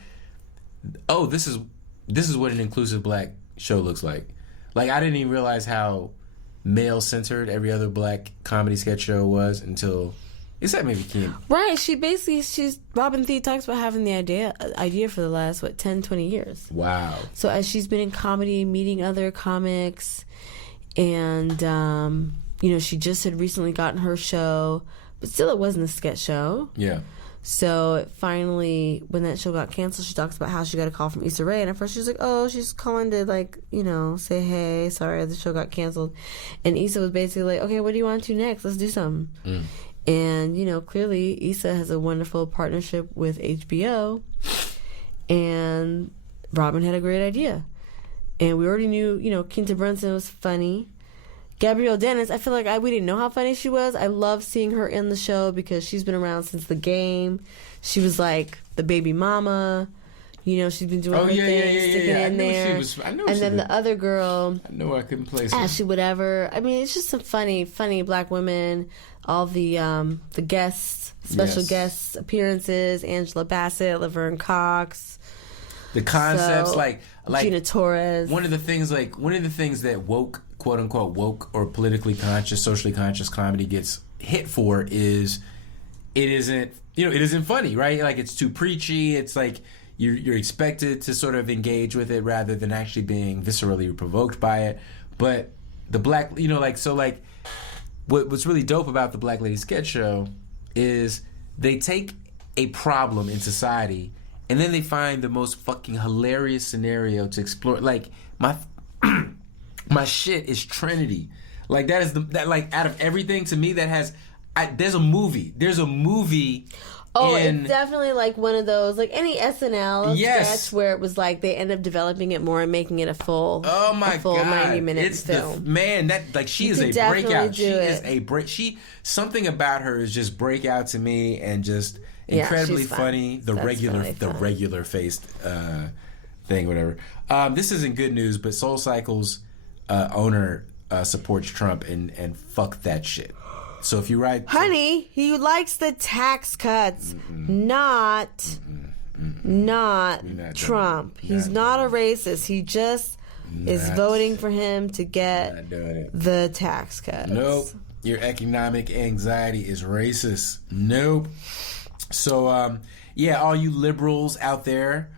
oh, this is what an inclusive Black show looks like. Like, I didn't even realize how male-centered every other Black comedy sketch show was until... Is that maybe Kim? Right. She's Robin Thede talks about having the idea for the last, 10, 20 years. Wow. So as she's been in comedy, meeting other comics, and, she just had recently gotten her show, but still it wasn't a sketch show. Yeah. So finally, when that show got canceled, she talks about how she got a call from Issa Rae, and at first she was like, "Oh, she's calling to say, hey, sorry, the show got canceled." And Issa was basically like, "Okay, what do you want to do next? Let's do something." And clearly Issa has a wonderful partnership with HBO, and Robin had a great idea, and we already knew Quinta Brunson was funny. Gabrielle Dennis, I feel like we didn't know how funny she was. I love seeing her in the show because she's been around since The Game. She was like the baby mama. She's been doing her thing, sticking in there. And then the other girl, I know I couldn't place her. Ashley whatever. I mean, it's just some funny Black women. All the guests, special guest appearances, Angela Bassett, Laverne Cox. The concepts, like Gina Torres. One of the things that woke, quote unquote woke or politically conscious, socially conscious comedy gets hit for is it isn't funny, right? Like, it's too preachy. It's like you're expected to sort of engage with it rather than actually being viscerally provoked by it. But the Black, what's really dope about the Black Lady sketch show is they take a problem in society and then they find the most fucking hilarious scenario to explore. Like, my shit is Trinity. Like, out of everything to me that has, there's a movie. Oh, it's definitely like one of those, like any SNL sketch where it was like they end up developing it more and making it a full 90-minute film. She is a breakout. Something about her is just breakout to me and just incredibly funny. The regular faced thing, whatever. This isn't good news, but SoulCycle's owner supports Trump and fuck that shit. So if you write... Honey, he likes the tax cuts, not Trump. He's not a racist. He just is voting for him to get the tax cuts. Nope. Your economic anxiety is racist. Nope. So, all you liberals out there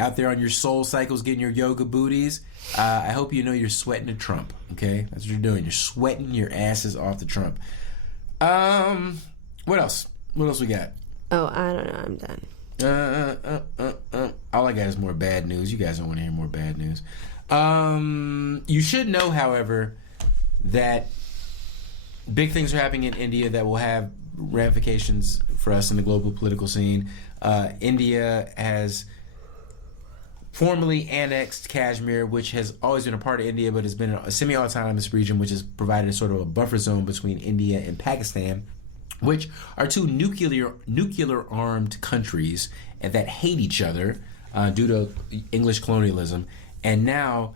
on your soul cycles getting your yoga booties, I hope you know you're sweating to Trump, okay? That's what you're doing. You're sweating your asses off to Trump. What else? What else we got? Oh, I don't know. I'm done. All I got is more bad news. You guys don't want to hear more bad news. You should know, however, that big things are happening in India that will have ramifications for us in the global political scene. India has formally annexed Kashmir, which has always been a part of India, but has been a semi-autonomous region, which has provided a sort of a buffer zone between India and Pakistan, which are two nuclear-armed countries that hate each other due to English colonialism. And now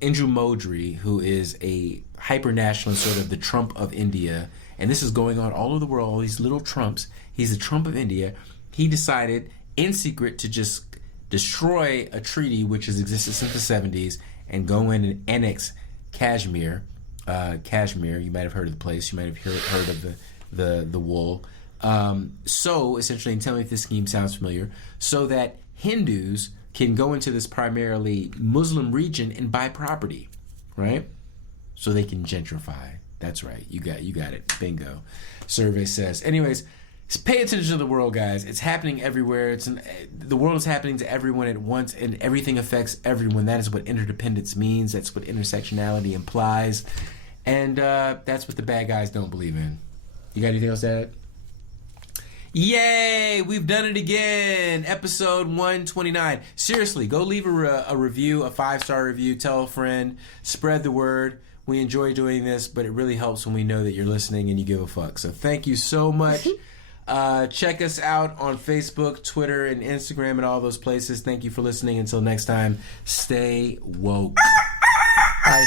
Indra Modi, who is a hyper-nationalist, sort of the Trump of India, and this is going on all over the world, all these little Trumps, he's the Trump of India, he decided in secret to just destroy a treaty which has existed since the 70s and go in and annex Kashmir. Kashmir, you might have heard of the place, you might have heard of the wool. So essentially, and tell me if this scheme sounds familiar, so that Hindus can go into this primarily Muslim region and buy property, right? So they can gentrify. That's right. You got it. Bingo. Survey says. Anyways, pay attention to the world, guys. It's happening everywhere. The world is happening to everyone at once, and everything affects everyone. That is what interdependence means. That's what intersectionality implies. And that's what the bad guys don't believe in. You got anything else to add? Yay! We've done it again. Episode 129. Seriously, go leave a review, a 5-star review. Tell a friend. Spread the word. We enjoy doing this, but it really helps when we know that you're listening and you give a fuck. So thank you so much. Check us out on Facebook, Twitter, and Instagram and all those places. Thank you for listening. Until next time, stay woke. Bye.